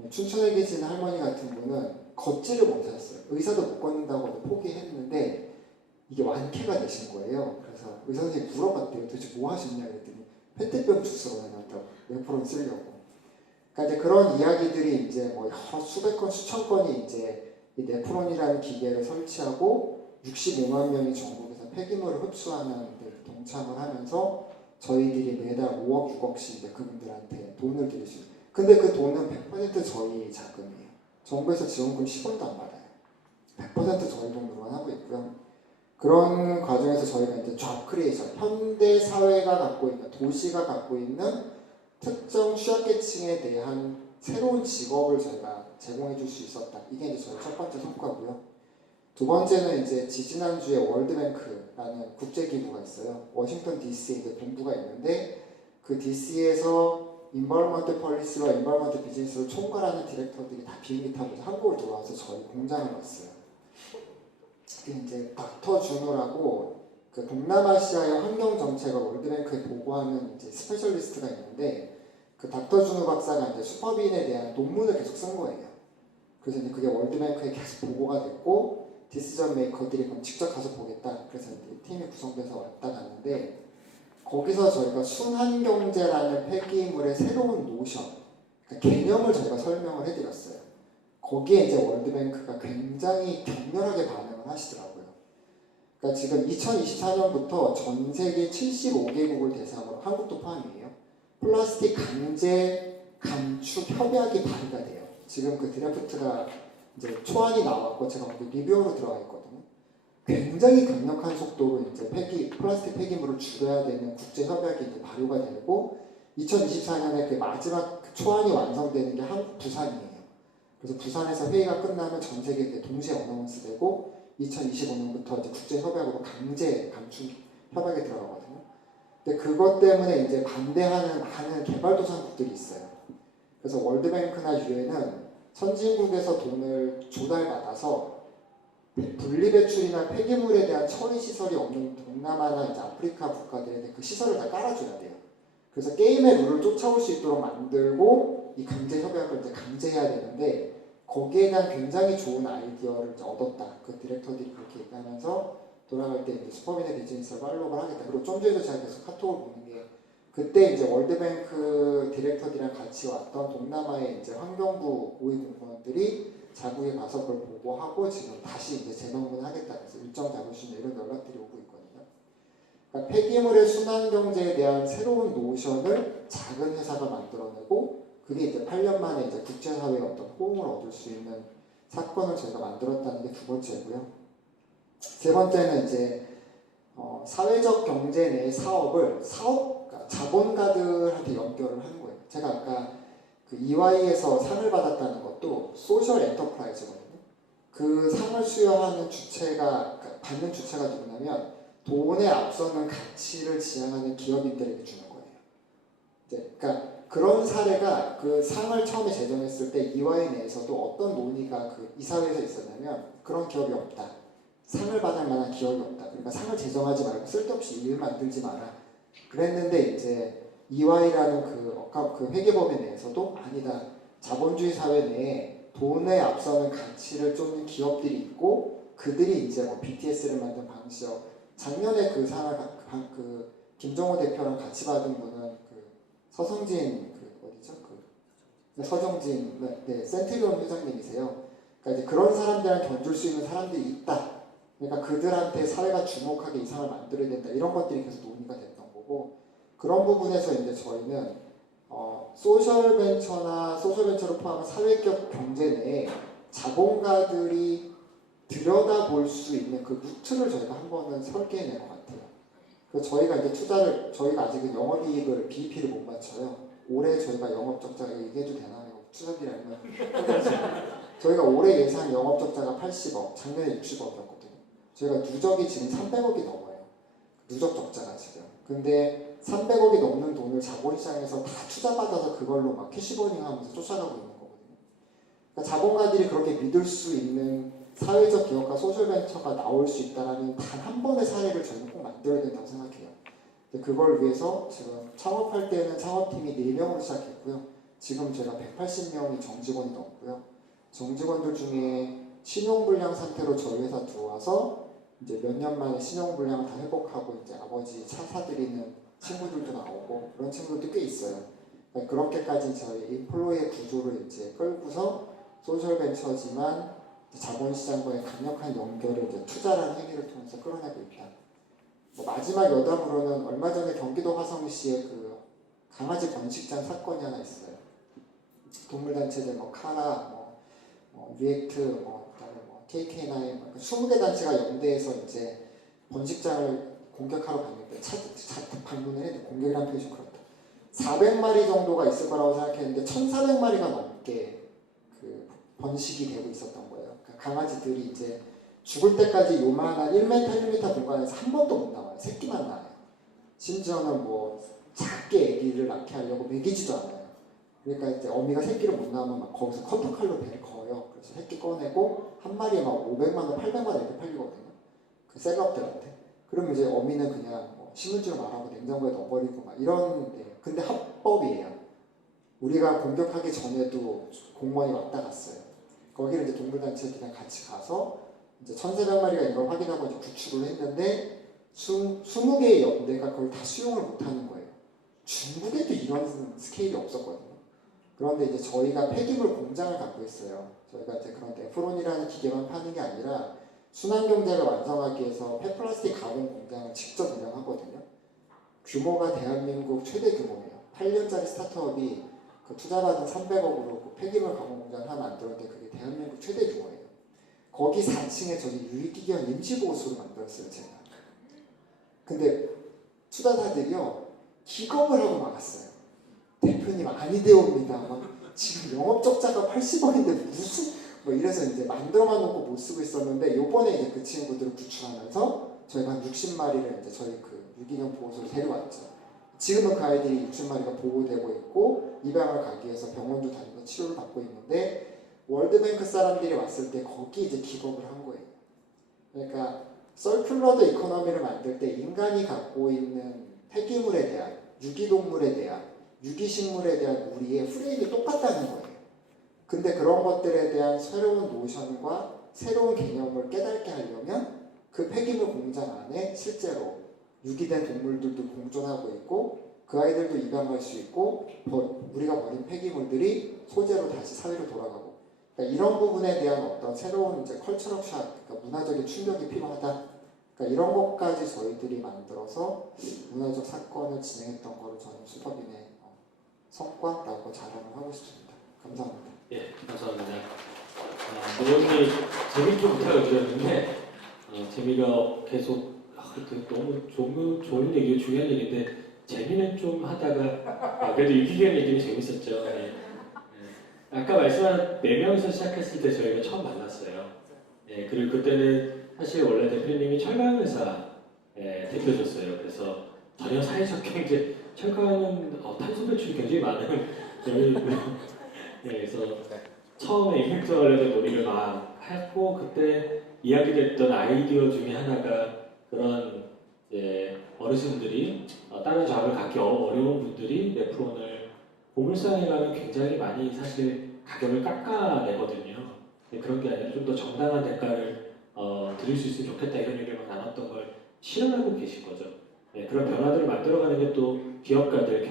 춘천에 계신 할머니 같은 분은 걷지를 못하셨어요. 의사도 못 걷는다고 포기했는데 이게 완쾌가 되신 거예요. 그래서 의사 선생님이 물어봤대요. 도대체 뭐 하셨냐 그랬더니 페트병 주스로 해놨다고 네프론 쓰려고. 그러니까 이제 그런 이야기들이 이제 뭐 수백 건, 수천 건이 이제 이 네프론이라는 기계를 설치하고 65만 명이 전국에서 폐기물을 흡수하는 데 동참을 하면서 저희들이 매달 5억, 6억씩 이제 그분들한테 돈을 드릴 수 있어요. 근데 그 돈은 100% 저희 자금이에요. 정부에서 지원금 10원도 안 받아요. 100% 저희 돈으로만 하고 있고요. 그런 과정에서 저희가 이제 잡 크리에이션, 현대 사회가 갖고 있는, 도시가 갖고 있는 특정 취약계층에 대한 새로운 직업을 저희가 제공해 줄 수 있었다. 이게 이제 저희 첫 번째 성과고요. 두 번째는 이제 지지난주에 월드뱅크라는 국제기구가 있어요. 워싱턴 DC에 이제 본부가 있는데 그 DC에서 인바이러먼트 폴리스와 인바이러먼트 비즈니스를 총괄하는 디렉터들이 다 비행기 타고 한국을 돌아와서 저희 공장을 왔어요. 이제 닥터 준호라고 그 동남아시아의 환경 정책을 월드뱅크에 보고하는 이제 스페셜리스트가 있는데 그 닥터 준호 박사가 이제 슈퍼빈에 대한 논문을 계속 쓴 거예요. 그래서 이제 그게 월드뱅크에 계속 보고가 됐고 디시전 메이커들이 그럼 직접 가서 보겠다. 그래서 이제 팀이 구성돼서 왔다 갔는데 거기서 저희가 순환경제라는 폐기물의 새로운 노션, 그러니까 개념을 저희가 설명을 해드렸어요. 거기에 이제 월드뱅크가 굉장히 격렬하게 반응을 하시더라고요. 그러니까 지금 2024년부터 전 세계 75개국을 대상으로 한국도 포함이에요. 플라스틱 강제 감축 협약이 발의가 돼요. 지금 그 드래프트가 이제 초안이 나왔고 제가 거기 리뷰어로 들어가 있거든요. 굉장히 강력한 속도로 이제 플라스틱 폐기물을 줄여야 되는 국제 협약이 이제 발효가 되고 2024년에 그 마지막 초안이 완성되는 게 부산이에요. 그래서 부산에서 회의가 끝나면 전 세계에 동시에 어나운스 되고 2025년부터 이제 국제 협약으로 강제 감축 협약에 들어가거든요. 근데 그것 때문에 이제 반대하는 많은 개발도상국들이 있어요. 그래서 월드뱅크나 유엔은 선진국에서 돈을 조달받아서 분리배출이나 폐기물에 대한 처리 시설이 없는 동남아나 이제 아프리카 국가들에게 그 시설을 다 깔아줘야 돼요. 그래서 게임의 룰을 쫓아올 수 있도록 만들고 이 강제 협약을 이제 강제해야 되는데 거기에 대한 굉장히 좋은 아이디어를 이제 얻었다. 그 디렉터들이 그렇게 얘기하면서 돌아갈 때 이제 슈퍼빈의 비즈니스를 팔로우를 하겠다. 그리고 좀 전에도 제가 계속 카톡을 보는 게 그때 이제 월드뱅크 디렉터들이랑 같이 왔던 동남아의 이제 환경부 고위 공무원들이 자국에 가서 그걸 보고하고 지금 다시 이제 재방문을 하겠다. 그래서 일정 잡으시면 이런 연락들이 오고 있거든요. 그러니까 폐기물의 순환 경제에 대한 새로운 노션을 작은 회사가 만들어내고 그게 이제 8년 만에 이제 국제사회의 어떤 호응을 얻을 수 있는 사건을 저희가 만들었다는 게 두 번째고요. 세 번째는 이제 사회적 경제 내 사업을 그러니까 자본가들한테 연결을 하는 거예요. 제가 아까 그 EY에서 상을 받았다는 것도 소셜 엔터프라이즈거든요. 그 상을 수여하는 주체가 그러니까 받는 주체가 누구냐면 돈에 앞서는 가치를 지향하는 기업인들에게 주는 거예요. 이제 그러니까 그런 사례가 그 상을 처음에 제정했을 때 EY 내에서도 어떤 논의가 그 이사회에서 있었냐면 그런 기업이 없다. 상을 받을 만한 기업이 없다. 그러니까 상을 제정하지 말고 쓸데없이 일 만들지 마라. 그랬는데 이제 EY라는 그 회계법인 내에서도 아니다. 자본주의 사회 내에 돈에 앞서는 가치를 쫓는 기업들이 있고 그들이 이제 뭐 BTS를 만든 방시혁 작년에 그 상을 그 김정호 대표랑 같이 받은 분은 그 서성진 그 어디죠? 그 서정진 네, 센트리온 회장님이세요. 그러니까 이제 그런 사람들이랑 견줄 수 있는 사람들이 있다. 그러니까 그들한테 사회가 주목하게 이 상을 만들어야 된다. 이런 것들이 계속 논의가 됐던 거고 그런 부분에서 이제 저희는 소셜벤처를 포함한 사회적 경제 내에 자본가들이 들여다볼 수 있는 그 루트를 저희가 한 번은 설계해낸 것 같아요. 그래서 저희가 이제 저희가 아직은 영업이익을 BEP를 못 맞춰요. 올해 저희가 영업적자 얘기해도 되나요? 투자들이 아니면 저희가 올해 예상 영업적자가 80억, 작년에 60억이었거든요. 저희가 누적이 지금 300억이 넘어요. 누적 적자가 지금. 근데 300억이 넘는 돈을 자본시장에서 다 투자받아서 그걸로 막 캐시버닝 하면서 쫓아가고 있는 거거든요. 그러니까 자본가들이 그렇게 믿을 수 있는 사회적 기업과 소셜벤처가 나올 수 있다는 단 한 번의 사례를 저희는 꼭 만들어야 된다고 생각해요. 근데 그걸 위해서 지금 창업할 때는 창업팀이 4명으로 시작했고요. 지금 제가 180명이 정직원이 넘고요. 정직원들 중에 신용불량 상태로 저희 회사 들어와서 이제 몇 년 만에 신용불량을 다 회복하고 이제 아버지 차 사드리는 친구들도 나오고 그런 친구들도 꽤 있어요. 그러니까 그렇게까지 저희 인플로이의 구조를 이제 끌고서 소셜벤처지만 자본시장과의 강력한 연결을 이제 투자라는 행위를 통해서 끌어내고 있다. 뭐 마지막 여담으로는 얼마 전에 경기도 화성시에 그 강아지 번식장 사건이 하나 있어요. 동물단체들 뭐 카라, 리액트, 그다음에 KK9 20개 단체가 연대해서 이제 번식장을 공격하러 갔는데 방문을 했는데 공격이라는 표현이 좀 그렇다. 400마리 정도가 있을 거라고 생각했는데 1,400마리가 넘게 그 번식이 되고 있었던 거예요. 그러니까 강아지들이 이제 죽을 때까지 요만한 1m, 1m 공간에서 한 번도 못 나와요. 새끼만 나와요. 심지어는 뭐 작게 아기를 낳게 하려고 먹이지도 않아요. 그러니까 이제 어미가 새끼를 못 낳으면 막 거기서 커터칼로 배를 거요. 그래서 새끼 꺼내고 한 마리에 막 500만 원, 800만 원 이렇게 팔리거든요. 그 셀럽들한테. 그러면 이제 어미는 그냥 뭐 신문지로 말하고 냉장고에 넣어버리고 막 이런데 근데 합법이에요. 우리가 공격하기 전에도 공무원이 왔다 갔어요. 거기를 이제 동물단체들이랑 같이 가서 이제 1,400마리가 이걸 확인하고 이제 구출을 했는데 20개의 연대가 그걸 다 수용을 못하는 거예요. 중국에도 이런 스케일이 없었거든요. 그런데 이제 저희가 폐기물 공장을 갖고 있어요. 저희가 이제 그런 네프론이라는 기계만 파는 게 아니라 순환경제를 완성하기 위해서 폐플라스틱 가공 공장을 직접 운영하거든요. 규모가 대한민국 최대 규모예요. 8년짜리 스타트업이 그 투자받은 300억으로 그 폐기물 가공 공장을 하나 만들었는데 그게 대한민국 최대 규모예요. 거기 4층에 저희 유익기관 임시보호소를 만들었어요, 제가. 근데 투자자들이요, 기겁을 하고 막았어요. 대표님 아니되옵니다. 막 지금 영업적자가 80억인데 무슨 뭐 이래서 이제 만들어만 놓고 못 쓰고 있었는데 요번에 이제 그 친구들을 구출하면서 저희가 한 60마리를 이제 저희 그 유기견 보호소를 데려왔죠. 지금은 그 아이들이 60마리가 보호되고 있고 입양을 가기 위해서 병원도 다니고 치료를 받고 있는데 월드뱅크 사람들이 왔을 때 거기 이제 기겁을 한 거예요. 그러니까 서큘러드 이코노미를 만들 때 인간이 갖고 있는 폐기물에 대한, 유기동물에 대한, 유기식물에 대한 우리의 프레임이 똑같다는 거예요. 근데 그런 것들에 대한 새로운 노션과 새로운 개념을 깨닫게 하려면 그 폐기물 공장 안에 실제로 유기된 동물들도 공존하고 있고 그 아이들도 입양할 수 있고 우리가 버린 폐기물들이 소재로 다시 사회로 돌아가고 그러니까 이런 부분에 대한 어떤 새로운 이제 컬처럴 샥, 그러니까 문화적인 충격이 필요하다. 그러니까 이런 것까지 저희들이 만들어서 문화적 사건을 진행했던 거를 저는 슈퍼빈의 성과라고 자랑을 하고 싶습니다. 감사합니다. 예, 감사합니다. 내용이 재밌게 부탁을 드렸는데 재미가 계속 너무 좋은 얘기, 중요한 얘기인데 재미는 좀 하다가 그래도 유기견 얘기는 재밌었죠. 네. 아까 말씀한 4명이서 시작했을 때 저희가 처음 만났어요. 네, 그리고 그때는 사실 원래 대표님이 철강회사 대표셨어요. 그래서 전혀 사회적 경제, 철강은 탄소 배출이 굉장히 많은 영역이고요. 네, 그래서 처음에 임팩트 관련된 논의를 막 했고 그때 이야기됐던 아이디어 중에 하나가 그런 어르신들이 다른 잡을 갖기 어려운 분들이 네프론을 보물상에 가면 굉장히 많이 사실 가격을 깎아내거든요. 그런 게 아니라 좀 더 정당한 대가를 드릴 수 있으면 좋겠다 이런 얘기를 막 나눴던 걸 실현하고 계신 거죠. 네, 그런 변화들을 만들어가는 게 또 기업가들,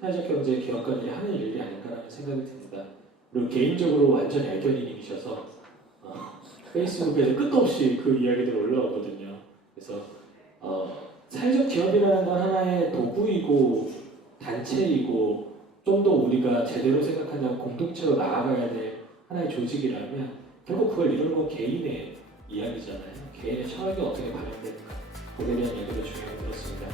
사회적 경제 기업가들이 하는 일이 아닐까라는 생각이 듭니다. 그리고 개인적으로 완전 애견인이셔서 페이스북에서 끝도 없이 그 이야기들이 올라오거든요. 그래서 사회적 기업이라는 건 하나의 도구이고 단체이고 좀 더 우리가 제대로 생각한다면 공동체로 나아가야 될 하나의 조직이라면 결국 그걸 이루는 건 개인의 이야기잖아요. 개인의 철학이 어떻게 발현되는가 거기에 대한 얘기를 중요하게 들었습니다.